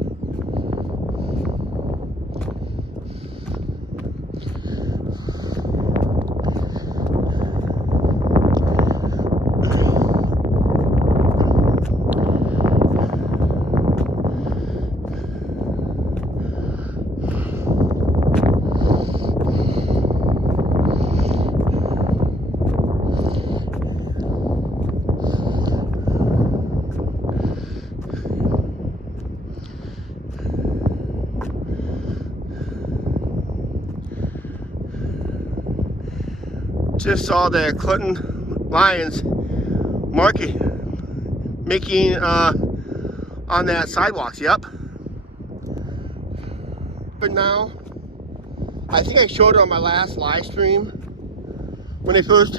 Just saw the Clinton Lions making on that sidewalks. Yep. But now, I think I showed it on my last live stream when they first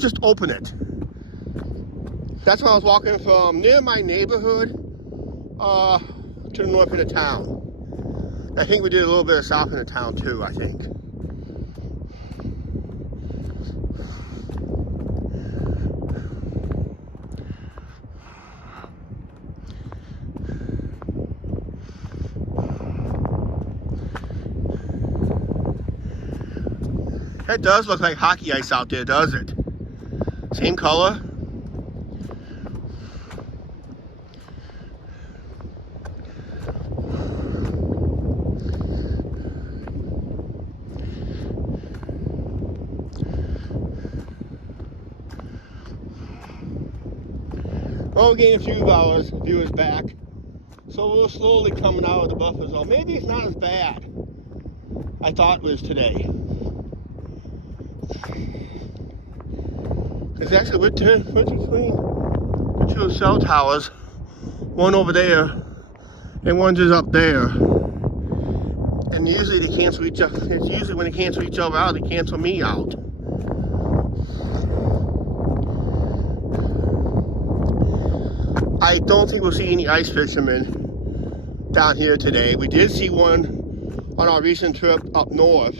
just opened it. That's when I was walking from near my neighborhood to the north end of town. I think we did a little bit of south end of town too, I think. That does look like hockey ice out there, does it? Same color. Oh, we're getting a few viewers back. So we're slowly coming out of the buffer zone. Maybe it's not as bad I thought it was today. It's actually we're between the two cell towers, one over there and one just up there. And usually they cancel each other. It's usually when they cancel each other out, they cancel me out. I don't think we'll see any ice fishermen down here today. We did see one on our recent trip up north,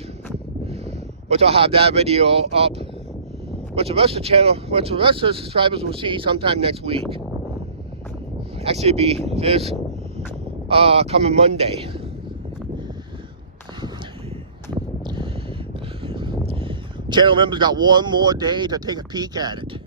which I'll have that video up, which the rest of the subscribers will see sometime next week. Actually, it'll be this coming Monday. Channel members got one more day to take a peek at it.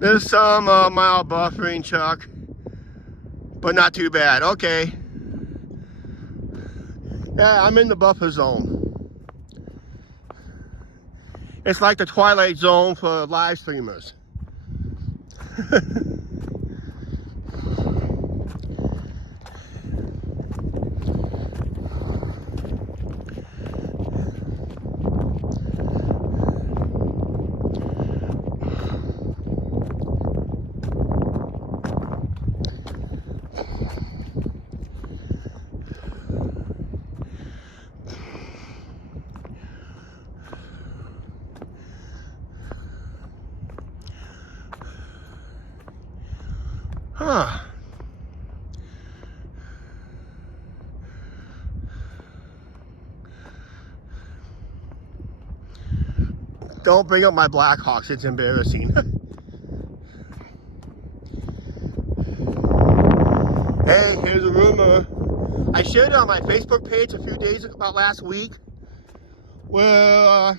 There's some mild buffering, Chuck, but not too bad. Okay. Yeah, I'm in the buffer zone. It's like the twilight zone for live streamers. Huh. Don't bring up my Blackhawks, it's embarrassing. Hey, here's a rumor. I shared it on my Facebook page a few days ago, about last week, where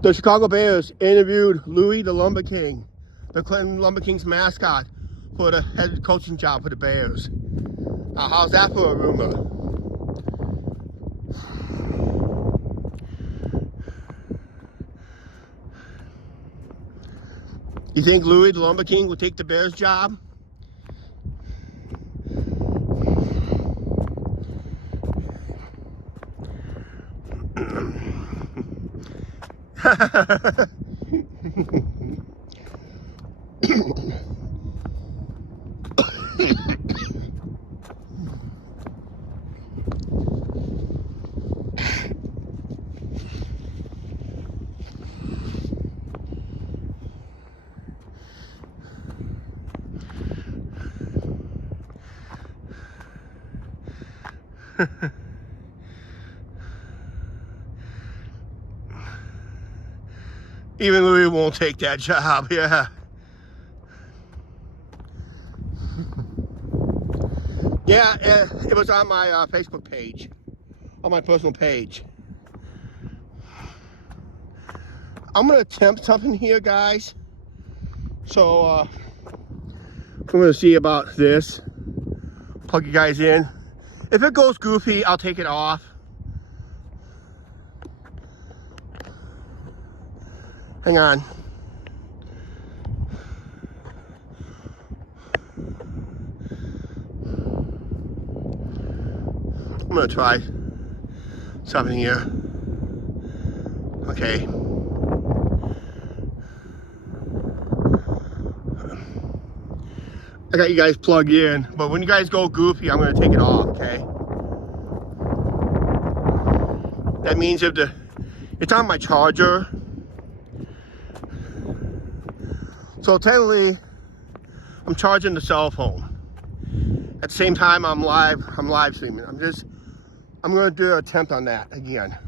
the Chicago Bears interviewed Louis the Lumber King, the Clinton Lumber Kings mascot, for the head coaching job for the Bears. How's that for a rumor? You think Louis the Lumber King will take the Bears job? Even Louis won't take that job, yeah. Yeah, it was on my Facebook page, on my personal page. I'm gonna attempt something here, guys. So, I'm gonna see about this. Plug you guys in. If it goes goofy, I'll take it off. Hang on. I'm gonna try something here. Okay. I got you guys plugged in, but when you guys go goofy, I'm gonna take it off, okay? That means if it's on my charger. So technically, I'm charging the cell phone. At the same time, I'm live streaming. I'm gonna do an attempt on that again.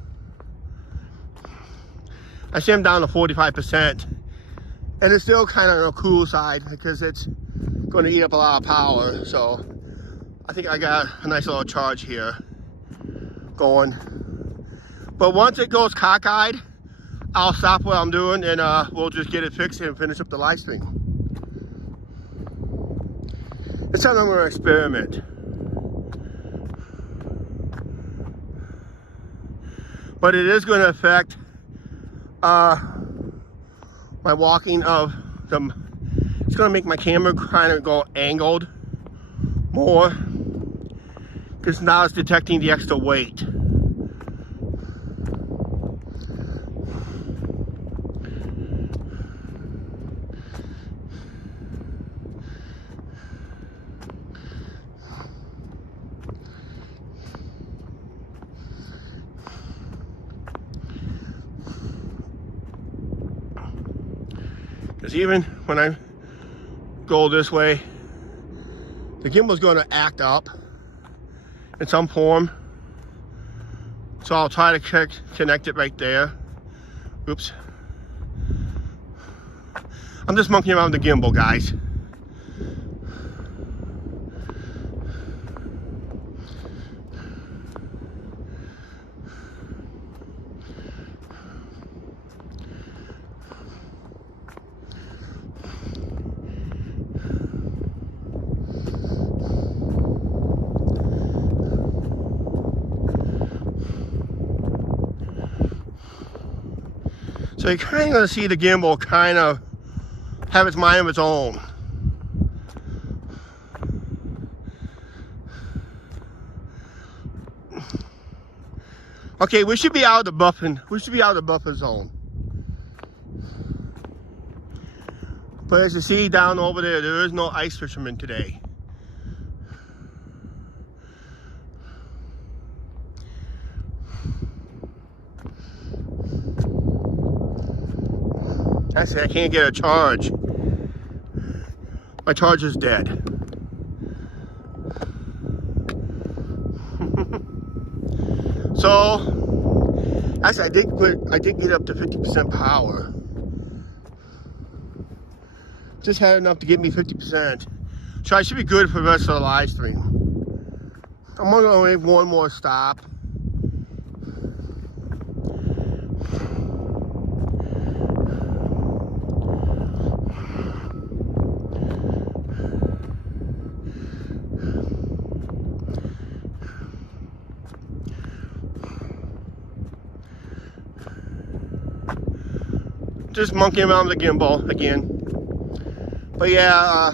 I see I'm down to 45%, and it's still kind of on the cool side because it's going to eat up a lot of power. So I think I got a nice little charge here going. But once it goes cockeyed, I'll stop what I'm doing and we'll just get it fixed and finish up the live stream. It's something I'm going to experiment. But it is going to affect my walking of the. It's going to make my camera kind of go angled more because now it's detecting the extra weight. Because even when I go this way, the gimbal's going to act up in some form. So I'll try to connect it right there. Oops. I'm just monkeying around with the gimbal, guys. So you're kind of going to see the gimbal kind of have its mind of its own. Okay, we should be out of the buffing. We should be out of the buffer zone. But as you see down over there, there is no ice fishermen today. Actually, I can't get a charge. My charger's dead. So, actually, I did get up to 50% power. Just had enough to get me 50%. So I should be good for the rest of the live stream. I'm gonna make one more stop. Just monkeying around with the gimbal again. But yeah,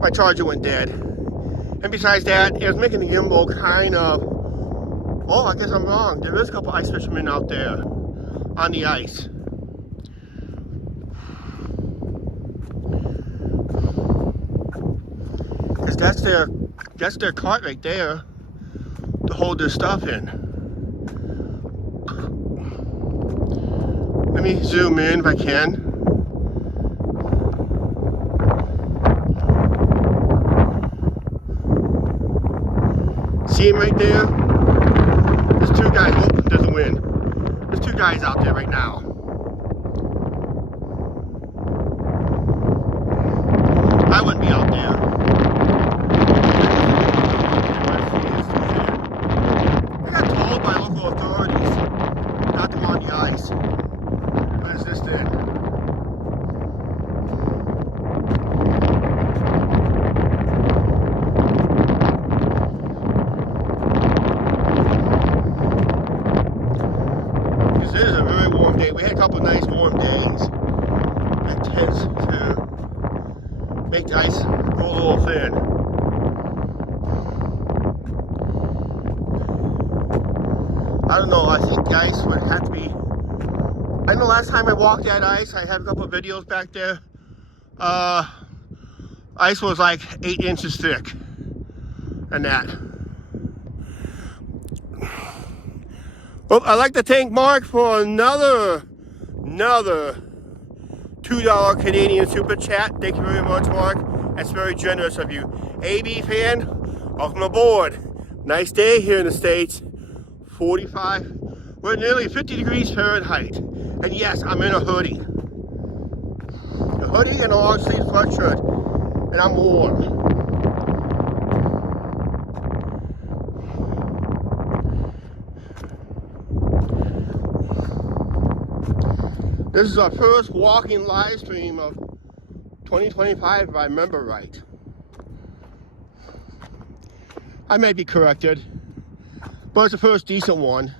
my charger went dead. And besides that, it was making the gimbal kind of, oh, I guess I'm wrong. There is a couple ice fishermen out there on the ice. Because that's their cart right there to hold their stuff in. Let me zoom in if I can. See him right there? There's two guys. Oh, doesn't win. There's two guys out there right now. I wouldn't be out there. I got told by local authorities not to go on the ice. What is this thing? we had a couple of nice warm days. It tends to make the ice go a little thin. I don't know, I think the ice would have to be, I know last time I walked that ice, I had a couple of videos back there. Ice was like 8 inches thick and that. Oh, I'd like to thank Mark for another $2 Canadian Super Chat. Thank you very much, Mark. That's very generous of you. AB fan, welcome aboard. Nice day here in the States. 45, we're nearly 50 degrees Fahrenheit. And yes, I'm in a hoodie. A hoodie and a long sleeve sweatshirt. And I'm warm. This is our first walking live stream of 2025, if I remember right. I might be corrected, but it's the first decent one.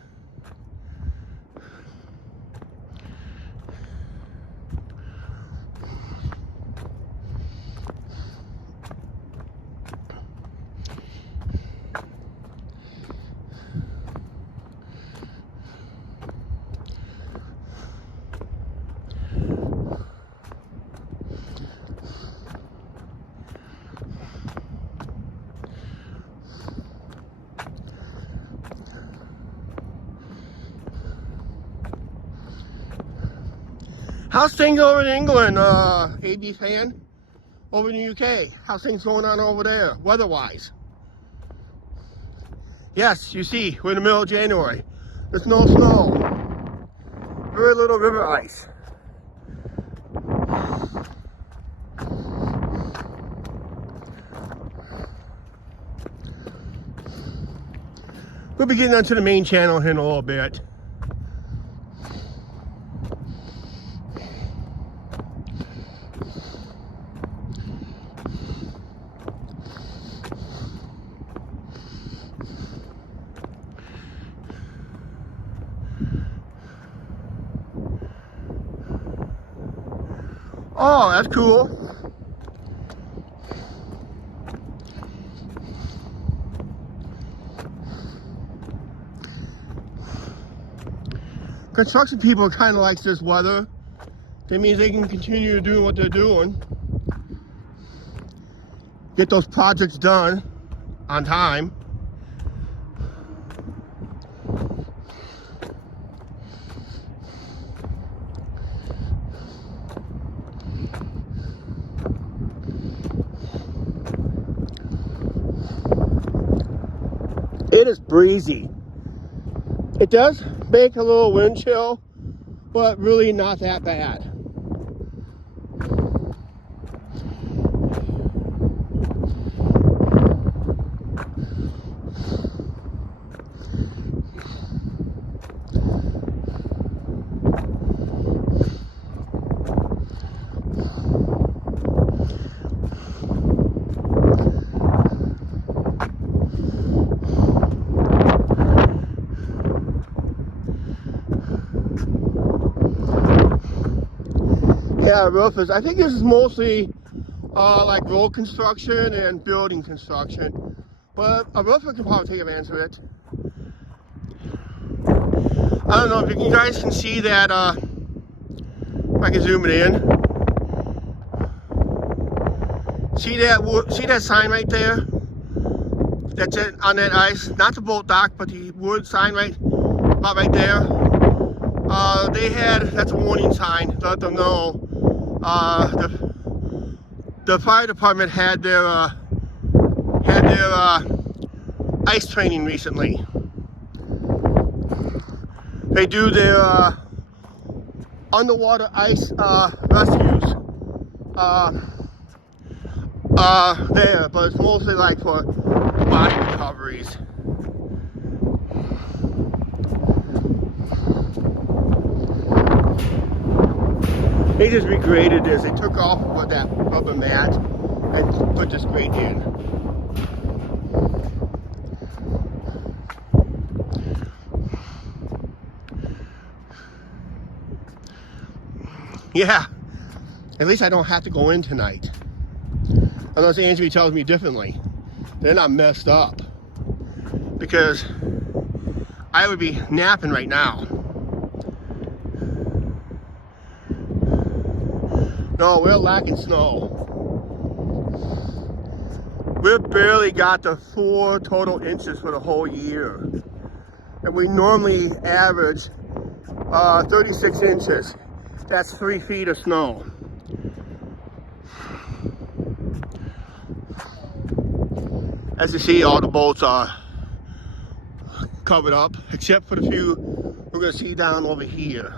How's things over in England, AB fan? Over in the UK? How's things going on over there, weather-wise? Yes, you see, we're in the middle of January. There's no snow. Very little river ice. We'll be getting onto the main channel here in a little bit. Oh, that's cool. Construction people kind of like this weather. That means they can continue doing what they're doing. Get those projects done on time. It is breezy. It does make a little wind chill, but really not that bad. Yeah, roofers. I think this is mostly like road construction and building construction, but a roofer can probably take advantage of it. I don't know if you guys can see that. If I can zoom it in. See that sign right there? That's it on that ice. Not the boat dock, but the wood sign right there. That's a warning sign to let them know. The fire department had their ice training recently. They do their underwater ice rescues there, but it's mostly like for body recoveries. They just regraded this. They took off with that rubber mat and put this grate in. Yeah, at least I don't have to go in tonight. Unless Angie tells me differently. Then I'm messed up. Because I would be napping right now. No, we're lacking snow. We've barely got the 4 total inches for the whole year. And we normally average 36 inches. That's 3 feet of snow. As you see, all the boats are covered up, except for the few we're going to see down over here.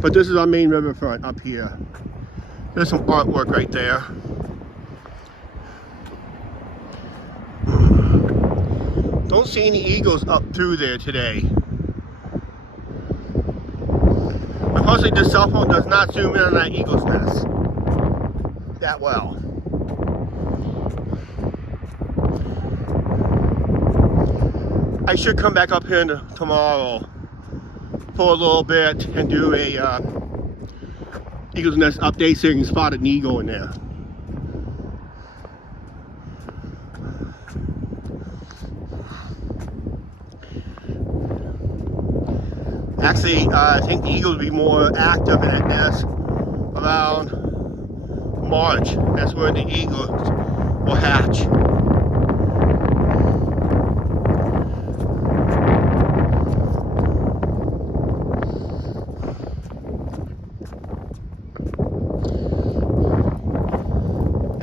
But this is our main riverfront up here. There's some artwork right there. Don't see any eagles up through there today. Unfortunately, the cell phone does not zoom in on that eagle's nest that well. I should come back up here tomorrow for a little bit and do a eagle's nest update so you can spot an eagle in there. Actually, I think the eagles will be more active in that nest around March. That's where the eagles will hatch.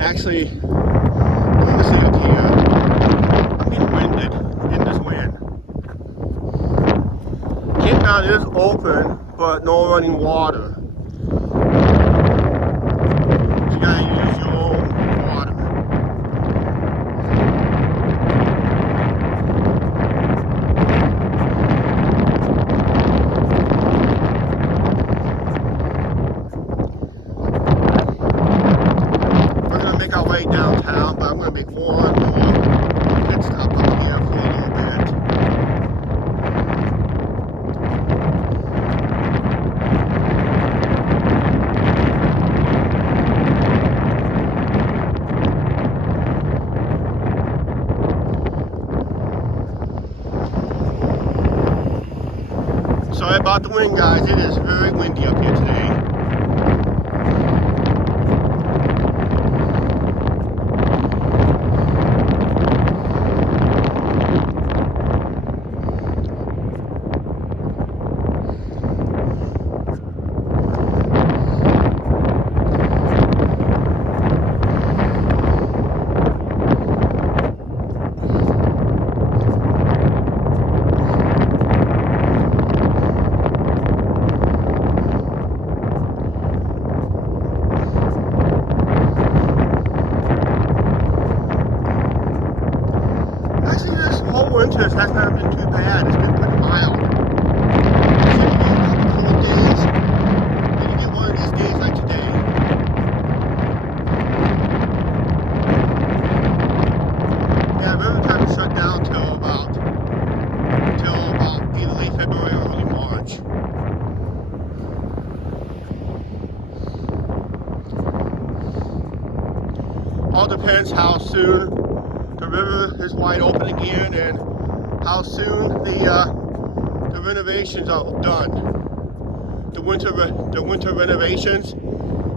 Actually, let me see up here. I'm getting winded in this wind. Campground is open, but no running water. So you gotta use your own water. We're gonna make our way downtown, but I'm gonna make one more pit stop up here for a little bit. Sorry about the wind, guys. It is very windy up here today. Actually, this whole winter has not been too bad. It's been pretty mild. Except you get a couple of days, and you get one of these days like today. Yeah, river time is shut down till about either late February or early March. All depends how soon the river is wide open again and how soon the renovations are done. The winter renovations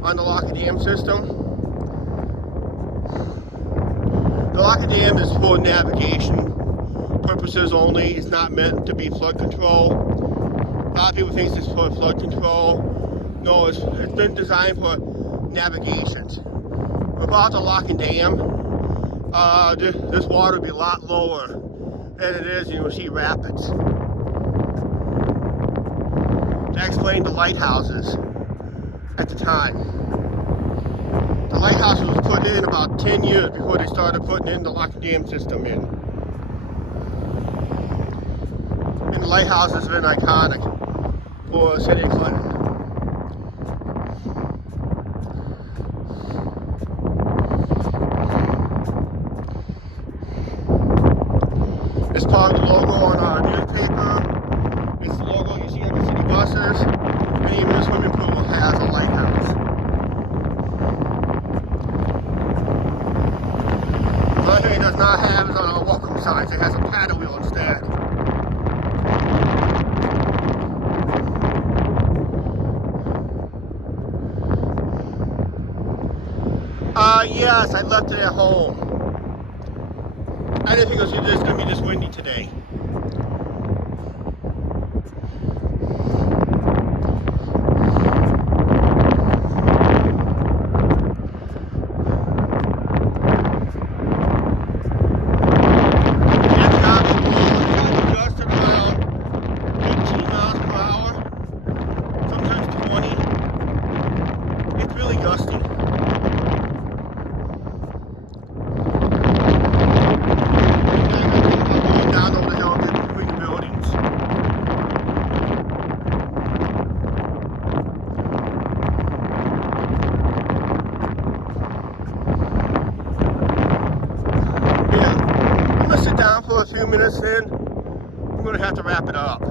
on the Lock and Dam system. The Lock and Dam is for navigation purposes only. It's not meant to be flood control. A lot of people think it's for flood control. No, it's been designed for navigation. Without the Lock and Dam, this water would be a lot lower than it is, and you'll see rapids. That explained the lighthouses at the time. The lighthouses was put in about 10 years before they started putting in the Lock and Dam system in. And the lighthouse has been iconic for City of Clinton. It's probably the logo on our newspaper. It's the logo you see on the city buses. And even the swimming pool has a lighthouse. The only thing it does not have is on our welcome signs. It has a paddle wheel instead. Yes, I left it at home. I didn't think it was just going to be this windy today. For a few minutes in, I'm going to have to wrap it up.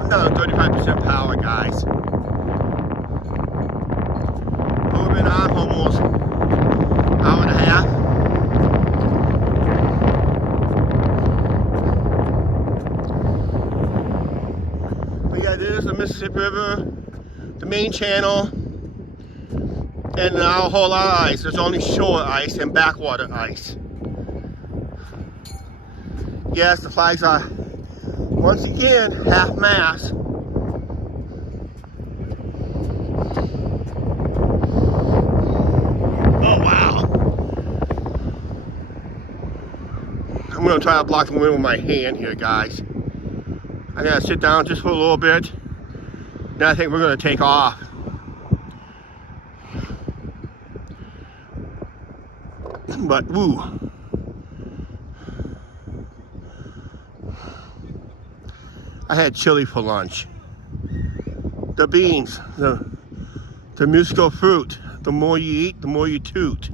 I'm down to 35% power, guys. Moving on almost an hour and a half. But yeah, this is the Mississippi River. The main channel, and now a whole lot of ice. There's only shore ice and backwater ice. Yes, the flags are once again half mast. Oh wow! I'm gonna try to block the wind with my hand here, guys. I gotta sit down just for a little bit. Then I think we're going to take off. But, woo. I had chili for lunch. The beans, the musical fruit. The more you eat, the more you toot.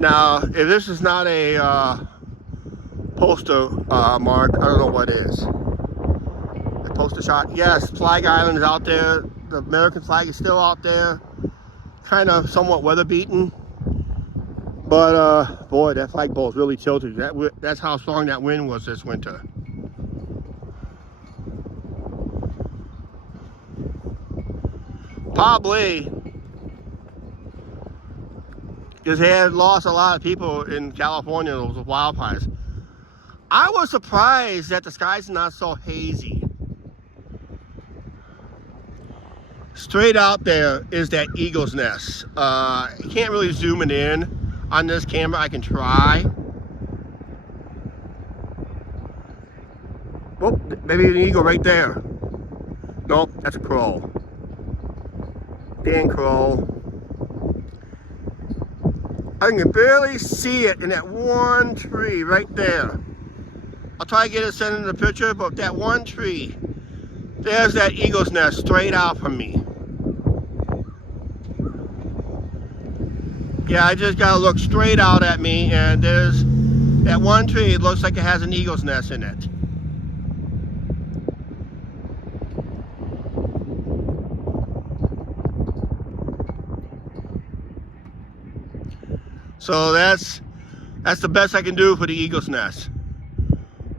Now, if this is not a poster mark, I don't know what is. A poster shot. Yes, Flag Island is out there. The American flag is still out there. Kind of somewhat weather beaten. But, boy, that flagpole is really tilted. That's how strong that wind was this winter. Probably. Because they had lost a lot of people in California, those wildfires. I was surprised that the sky's not so hazy. Straight out there is that eagle's nest. You can't really zoom it in on this camera. I can try. Oh, maybe an eagle right there. Nope, that's a crow. Dan crow. I can barely see it in that one tree right there. I'll try to get it sent in the picture, but that one tree, there's that eagle's nest straight out from me. Yeah, I just gotta look straight out at me, and there's that one tree. It looks like it has an eagle's nest in it. So that's the best I can do for the eagle's nest.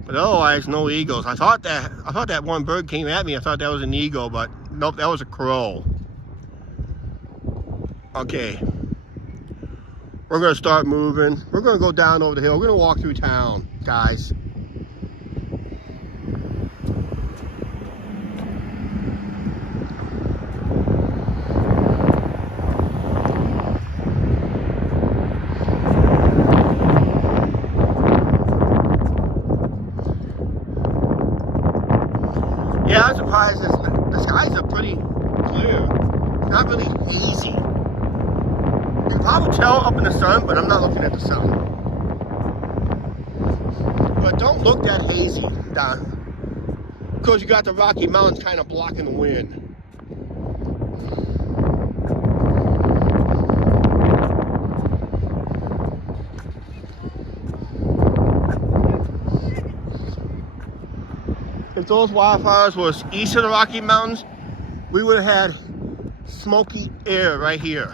But otherwise, no eagles. I thought that one bird came at me. I thought that was an eagle, but nope, that was a crow. Okay. We're gonna start moving. We're gonna go down over the hill. We're gonna walk through town, guys. Yeah, I'm surprised the skies are pretty clear. Not really hazy. You can probably tell up in the sun, but I'm not looking at the sun. but don't look that hazy down, because you got the Rocky Mountains kind of blocking the wind. If those wildfires was east of the Rocky Mountains, we would have had smoky air right here.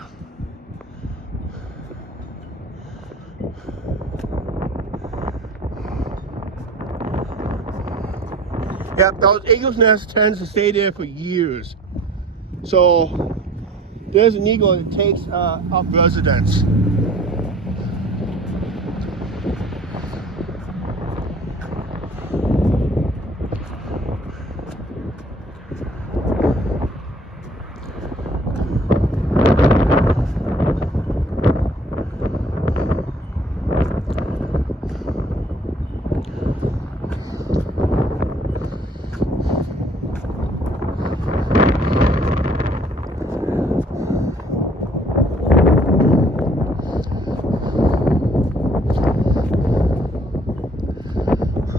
Yep, those eagle's nest tends to stay there for years. So there's an eagle that takes up residence.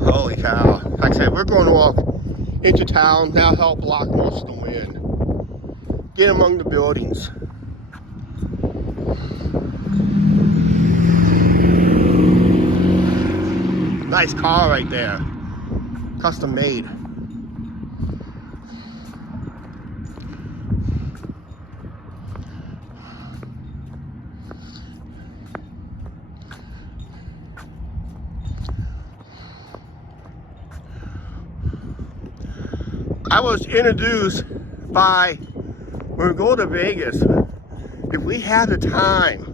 Holy cow. Like I said, we're going to walk into town. That'll help block most of the wind. Get among the buildings. Nice car right there. Custom made. I was introduced by, when we go to Vegas, if we have the time,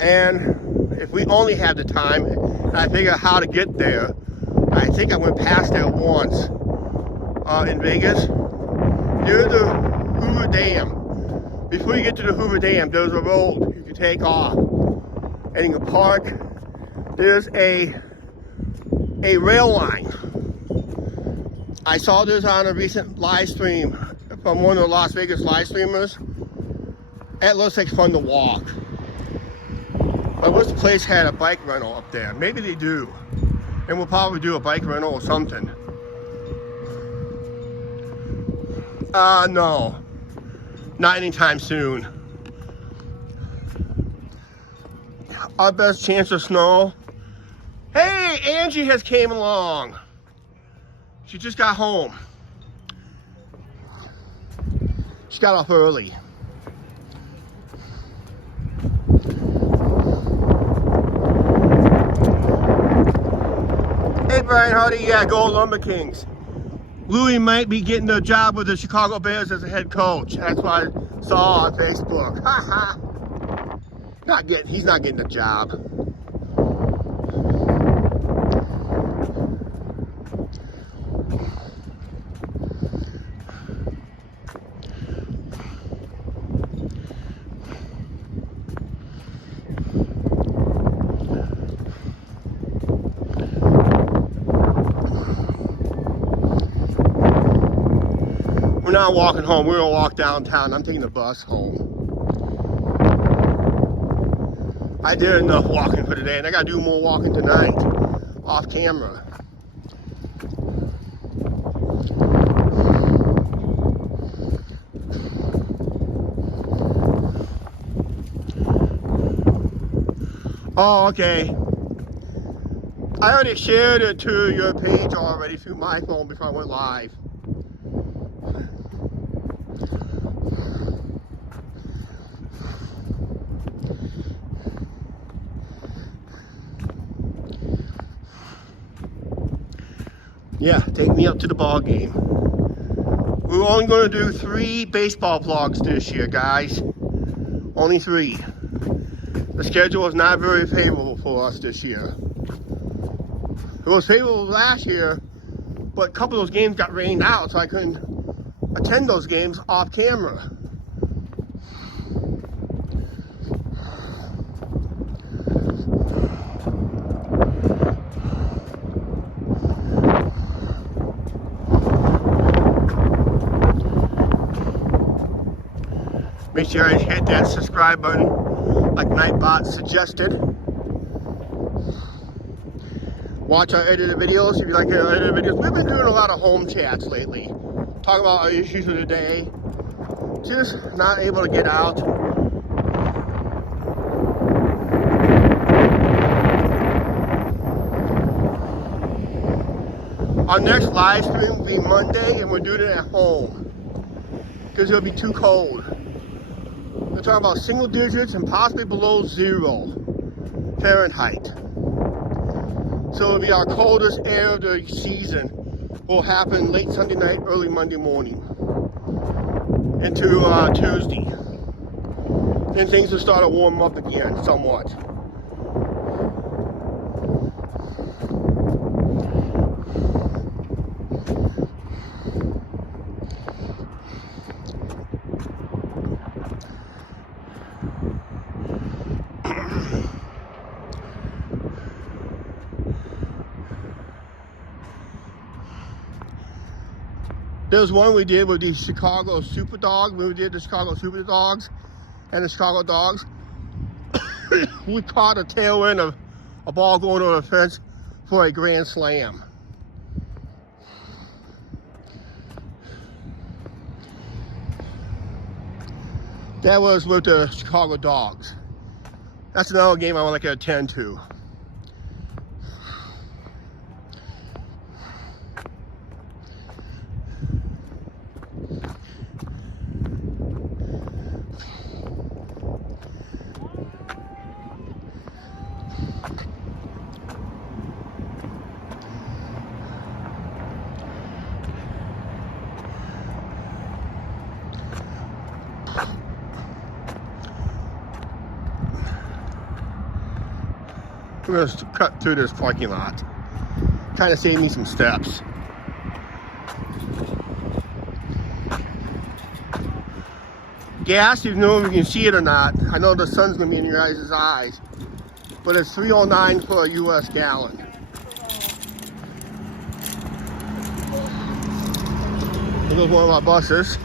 and if we only have the time, and I figure out how to get there. I think I went past there once in Vegas. Near the Hoover Dam. Before you get to the Hoover Dam, there's a road you can take off. And you can park. There's a rail line. I saw this on a recent live stream from one of the Las Vegas live streamers. It looks like fun to walk. I wish the place had a bike rental up there. Maybe they do. And we'll probably do a bike rental or something. No. Not anytime soon. Our best chance of snow. Hey, Angie has came along. She just got home. She got off early. Hey Brian Hardy, yeah, go Lumber Kings. Louis might be getting the job with the Chicago Bears as a head coach. That's what I saw on Facebook. He's not getting the job. We're not walking home. We're gonna walk downtown. I'm taking the bus home. I did enough walking for today, and I gotta do more walking tonight, off camera. Oh, okay. I already shared it to your page already through my phone before I went live. Yeah, take me up to the ball game. We're only going to do 3 baseball vlogs this year, guys. Only 3. The schedule is not very favorable for us this year. It was favorable last year, but a couple of those games got rained out, so I couldn't attend those games off camera. Make sure you hit that subscribe button like Nightbot suggested. watch our edited videos. If you like our edited videos, we've been doing a lot of home chats lately, talking about our issues of the day. Just not able to get out. Our next live stream will be Monday, and we're doing it at home because it'll be too cold. We're talking about single digits and possibly below 0 Fahrenheit. So it'll be our coldest air of the season. Will happen late Sunday night, early Monday morning into Tuesday. Then things will start to warm up again somewhat. There's one we did with the Chicago Super Dogs. When we did the Chicago Super Dogs and the Chicago Dogs, we caught a tail end of a ball going over the fence for a grand slam. That was with the Chicago Dogs. That's another game I would like to attend to. We're going to cut through this parking lot. Trying to save me some steps. Gas, you know if you can see it or not. I know the sun's going to be in your guys' eyes. But it's $3.09 for a US gallon. Here goes one of our buses.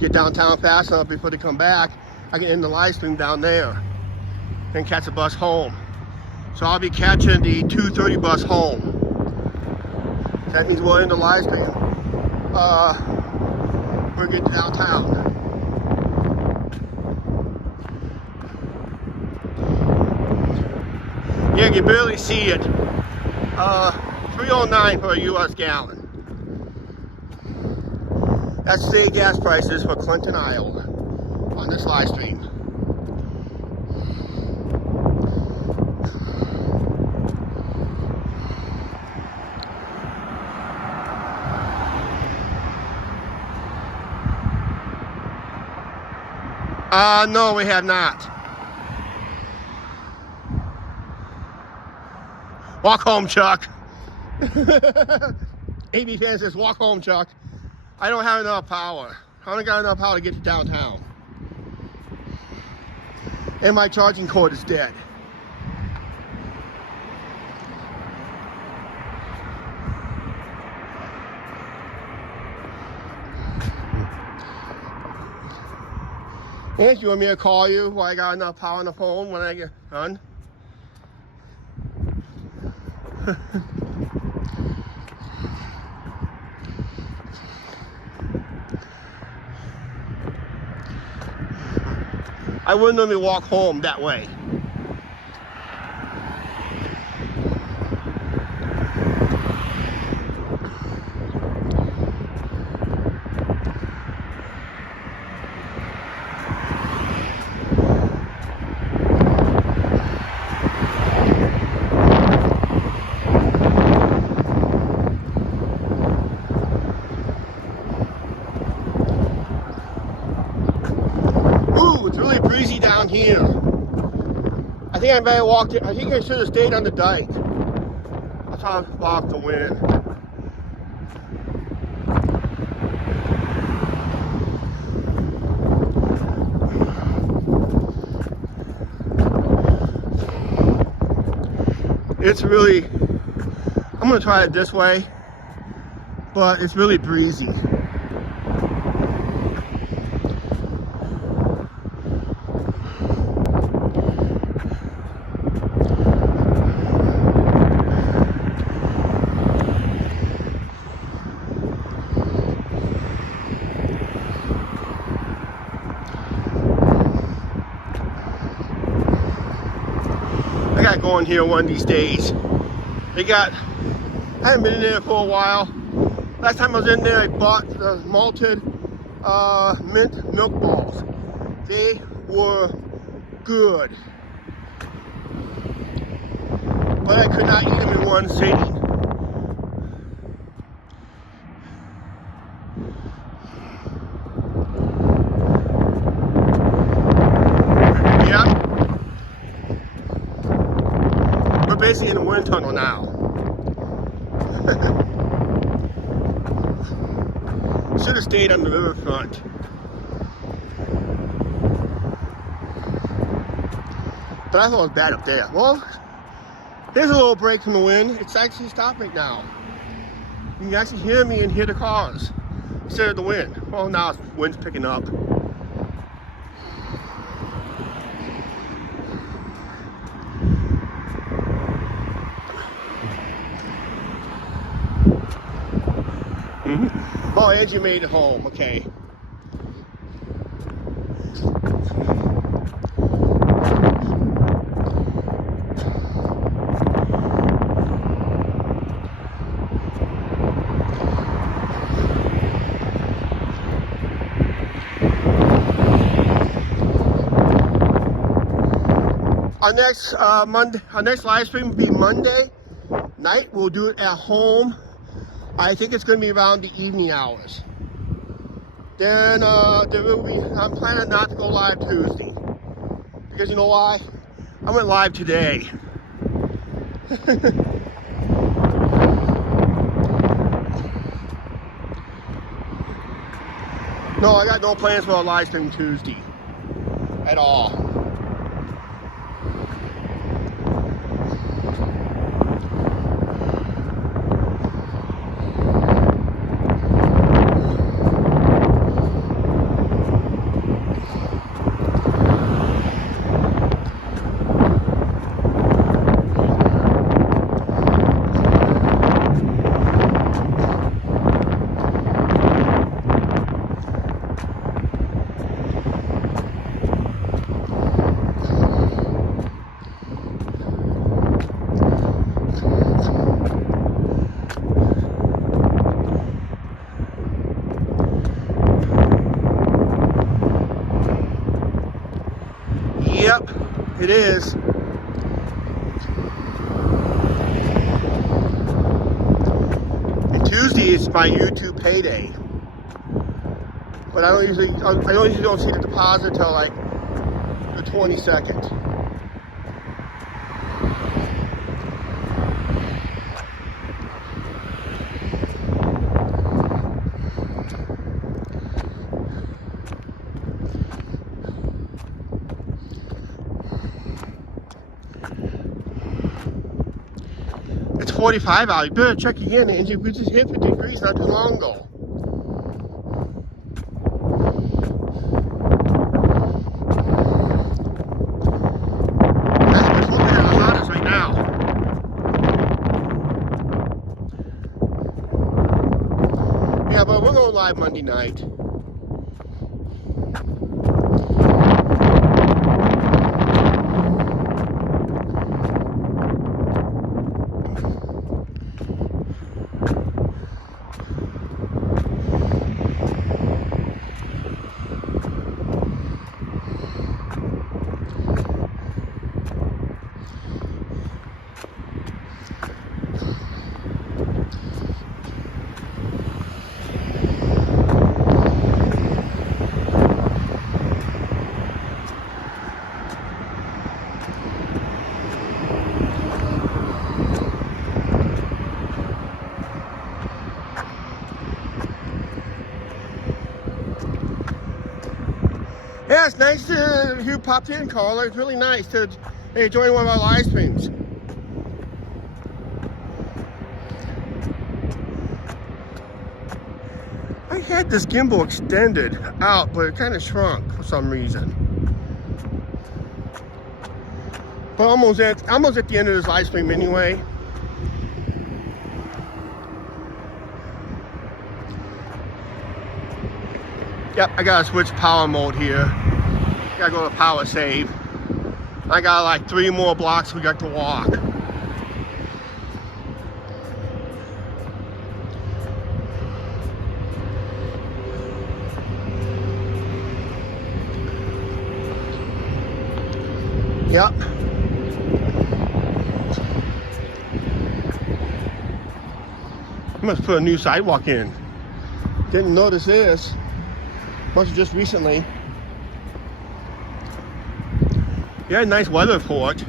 Get downtown fast enough before they come back. I can end the live stream down there and catch a bus home. So I'll be catching the 2:30 bus home. That means we'll end the live stream. We're getting downtown. Yeah, you can barely see it. $3.09 for a US gallon. That's today's gas prices for Clinton, Iowa. On this live stream. No, we have not. Walk home, Chuck. AB fan says, walk home, Chuck. I don't have enough power. I only got enough power to get to downtown. And my charging cord is dead. And you want me to call you while I got enough power on the phone when I get done? I wouldn't let me walk home that way. It's really breezy down here. I think I better walk it. I think I should have stayed on the dike. I'll try to block the wind. It's really, I'm gonna try it this way, but it's really breezy. go in here one of these days. They got, I haven't been in there for a while. Last time I was in there, I bought the malted mint milk balls. They were good, but I could not eat them in one sitting. Basically in the wind tunnel now. Should have stayed on the riverfront. But I thought it was bad up there. Well, there's a little break from the wind. It's actually stopped right now. You can actually hear me and hear the cars instead of the wind. Well, now the wind's picking up. Oh, Angie made it home. Okay. Our next live stream will be Monday night. We'll do it at home. I think it's going to be around the evening hours. Then there will be, I'm planning not to go live Tuesday. Because you know why? I went live today. No, I got no plans for a live stream Tuesday. At all. Yep, it is. And Tuesday is my YouTube payday. But I don't usually don't see the deposit until like the 22nd. It's 45 out. You better check again, Angie. We just hit 50 degrees not too long ago. That's what's looking at the hottest right now. Yeah, but we're going live Monday night. Yeah, it's nice to you popped in, Carla. It's really nice to join one of our live streams. I had this gimbal extended out, but it kind of shrunk for some reason. But almost at the end of this live stream anyway. Yep, I gotta switch power mode here. Gotta go to power save. I got like 3 more blocks we got to walk. Yep. Must put a new sidewalk in. Didn't notice this. Must have just recently. Yeah, nice weather report.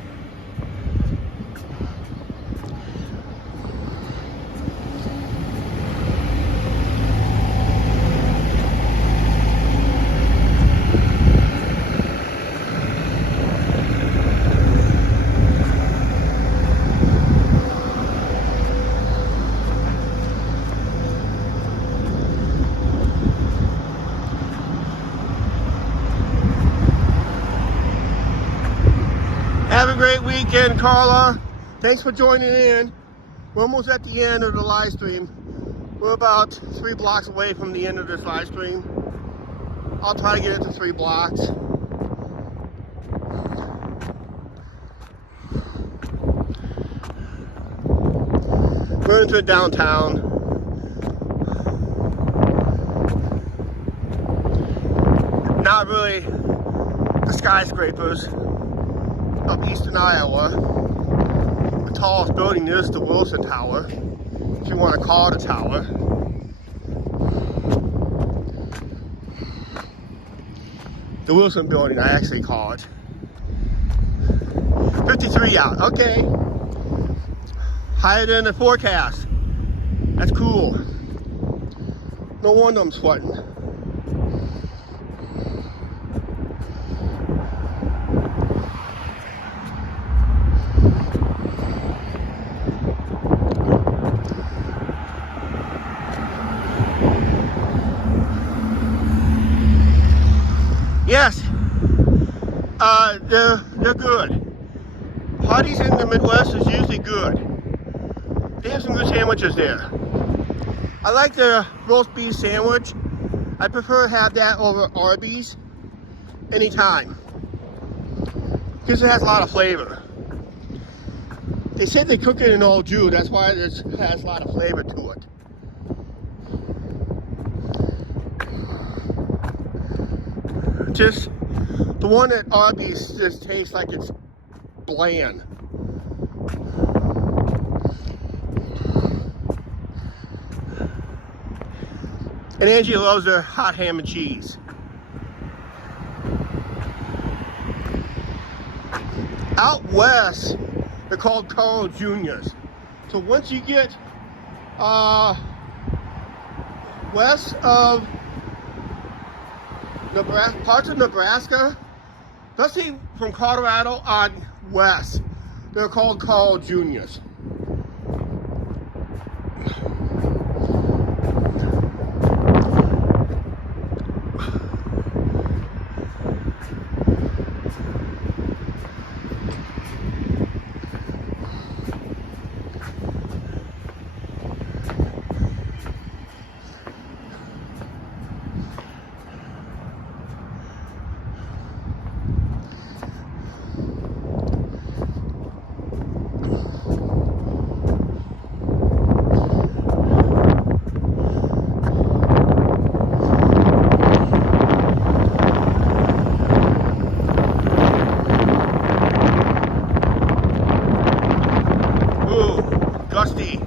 Have a great weekend, Carla. Thanks for joining in. We're almost at the end of the live stream. We're about 3 blocks away from the end of this live stream. I'll try to get it to 3 blocks. We're into downtown. Not really the skyscrapers of eastern Iowa. The tallest building is the Wilson Tower, if you want to call it a tower. The Wilson building, I actually call it. 53 out, okay. Higher than the forecast. That's cool. No wonder I'm sweating. Yes, they're good. Hardee's in the Midwest is usually good. They have some good sandwiches there. I like the roast beef sandwich. I prefer to have that over Arby's anytime, because it has a lot of flavor. They said they cook it in all Jew, that's why it has a lot of flavor to it. Just the one at Arby's just tastes like it's bland. And Angie loves her hot ham and cheese. Out west, they're called Carl Jr.'s. So once you get west of Nebraska, parts of Nebraska, let's see, from Colorado on west, they're called Carl Jr.'s. Gusty.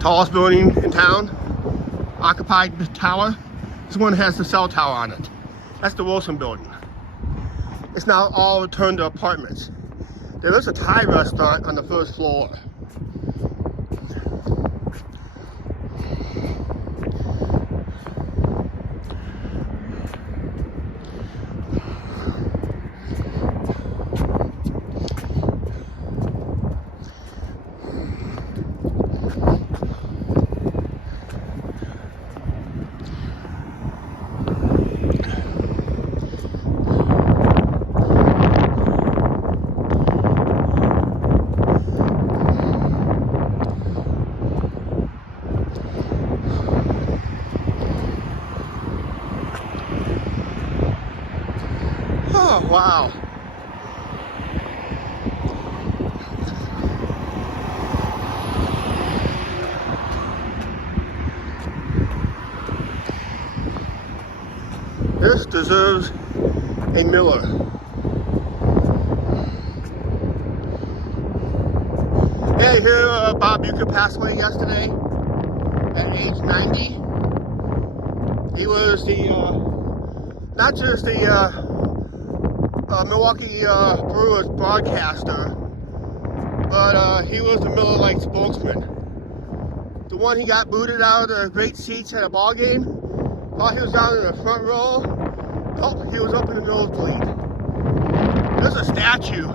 Tallest building in town, occupied tower. This one has the cell tower on it. That's the Wilson building. It's now all turned to apartments. There is a Thai restaurant on the first floor. Oh, wow. This deserves a Miller. Yeah, you hear Bob Uecker passed away yesterday at age 90. He was the, not just the Milwaukee Brewers broadcaster, but he was the Miller Lite spokesman. The one he got booted out of the great seats at a ball game, thought he was down in the front row. Oh, he was up in the nosebleed. There's a statue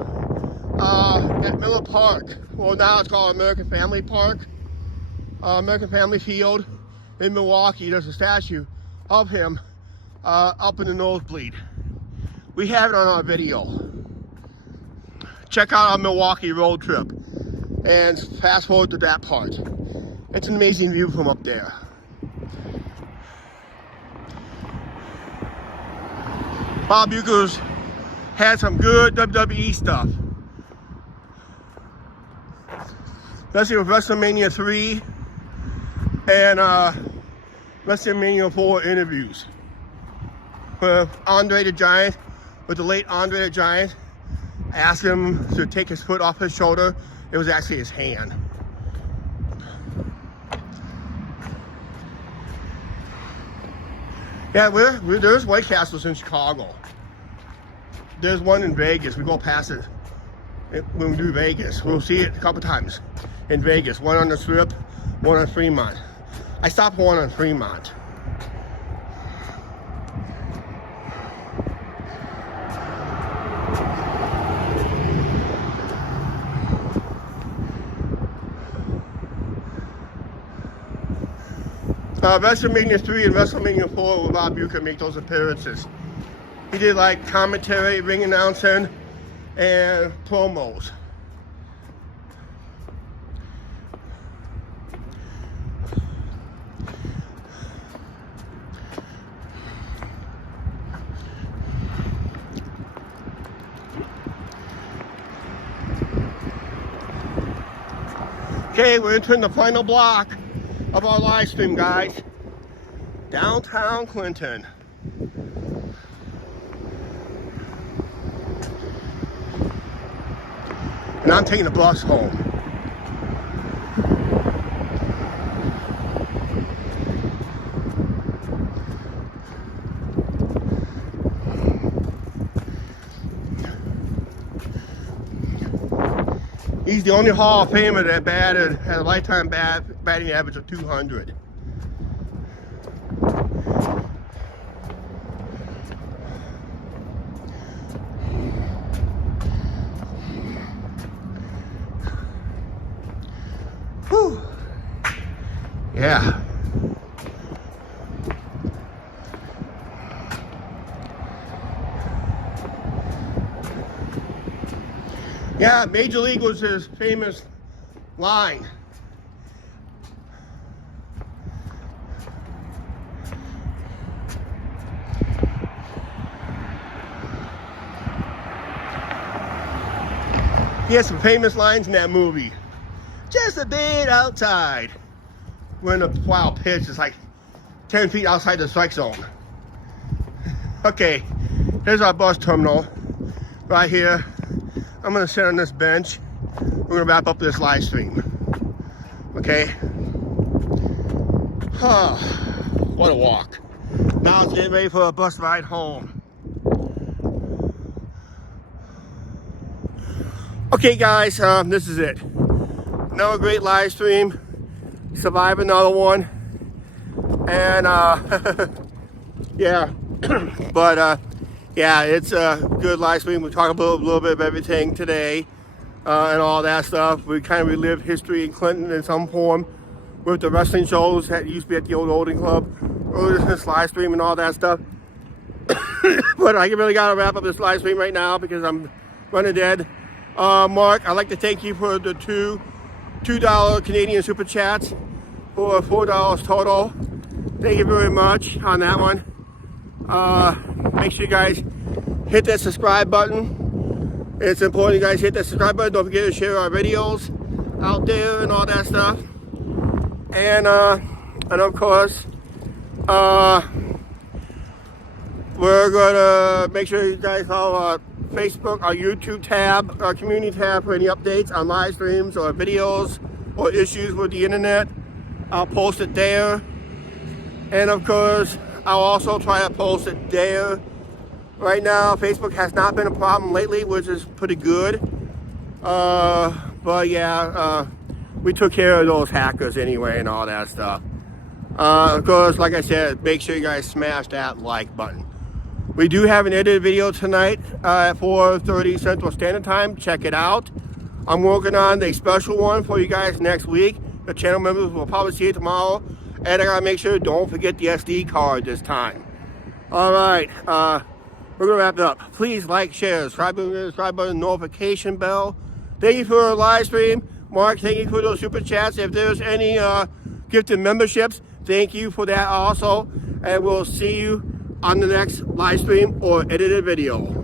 at Miller Park. Well, now it's called American Family Park. American Family Field in Milwaukee. There's a statue of him up in the nosebleed. We have it on our video. Check out our Milwaukee road trip and fast forward to that part. It's an amazing view from up there. Bob Uecker's had some good WWE stuff. Especially with WrestleMania 3 and WrestleMania 4 interviews. With Andre the Giant, with the late Andre the Giant, asked him to take his foot off his shoulder. It was actually his hand. Yeah, there's White Castles in Chicago. There's one in Vegas. We go past it when we do Vegas. We'll see it a couple times in Vegas. One on the Strip, one on Fremont. I stopped one on Fremont. WrestleMania 3 and WrestleMania 4 with Bob Uecker make those appearances. He did like commentary, ring announcing, and promos. Okay, we're entering the final block of our live stream, guys. Downtown Clinton. And I'm taking the bus home. He's the only Hall of Famer that had a lifetime batting average of 200. Whew. Yeah. Yeah, Major League was his famous line. He has some famous lines in that movie. Just a bit outside. When the wild pitch is like 10 feet outside the strike zone. Okay, here's our bus terminal right here. I'm gonna sit on this bench. We're gonna wrap up this live stream. Okay? Huh, what a walk. Now let's get ready for a bus ride home. Okay guys, this is it. Another great live stream. Survive another one. And yeah, but yeah, it's a good live stream. We talk a little bit of everything today and all that stuff. We kind of relive history in Clinton in some form with the wrestling shows that used to be at the old Olding Club, earlier this live stream and all that stuff. But I really got to wrap up this live stream right now because I'm running dead. Mark, I'd like to thank you for the $2 Canadian Super Chats for $4 total. Thank you very much on that one. Make sure you guys hit that subscribe button. It's important you guys hit that subscribe button. Don't forget to share our videos out there and all that stuff. And of course, we're gonna make sure you guys follow our Facebook, our YouTube tab, our community tab for any updates on live streams or videos or issues with the internet. I'll post it there. And of course, I'll also try to post it there. Right now, Facebook has not been a problem lately, which is pretty good. But yeah, we took care of those hackers anyway and all that stuff. Of course, like I said, make sure you guys smash that like button. We do have an edited video tonight at 4:30 Central Standard Time. Check it out. I'm working on the special one for you guys next week. The channel members will probably see it tomorrow. And I gotta make sure, don't forget the SD card this time. All right, we're gonna wrap it up. Please like, share, subscribe button, notification bell. Thank you for our live stream. Mark, thank you for those super chats. If there's any gifted memberships, thank you for that also. And we'll see you on the next live stream or edited video.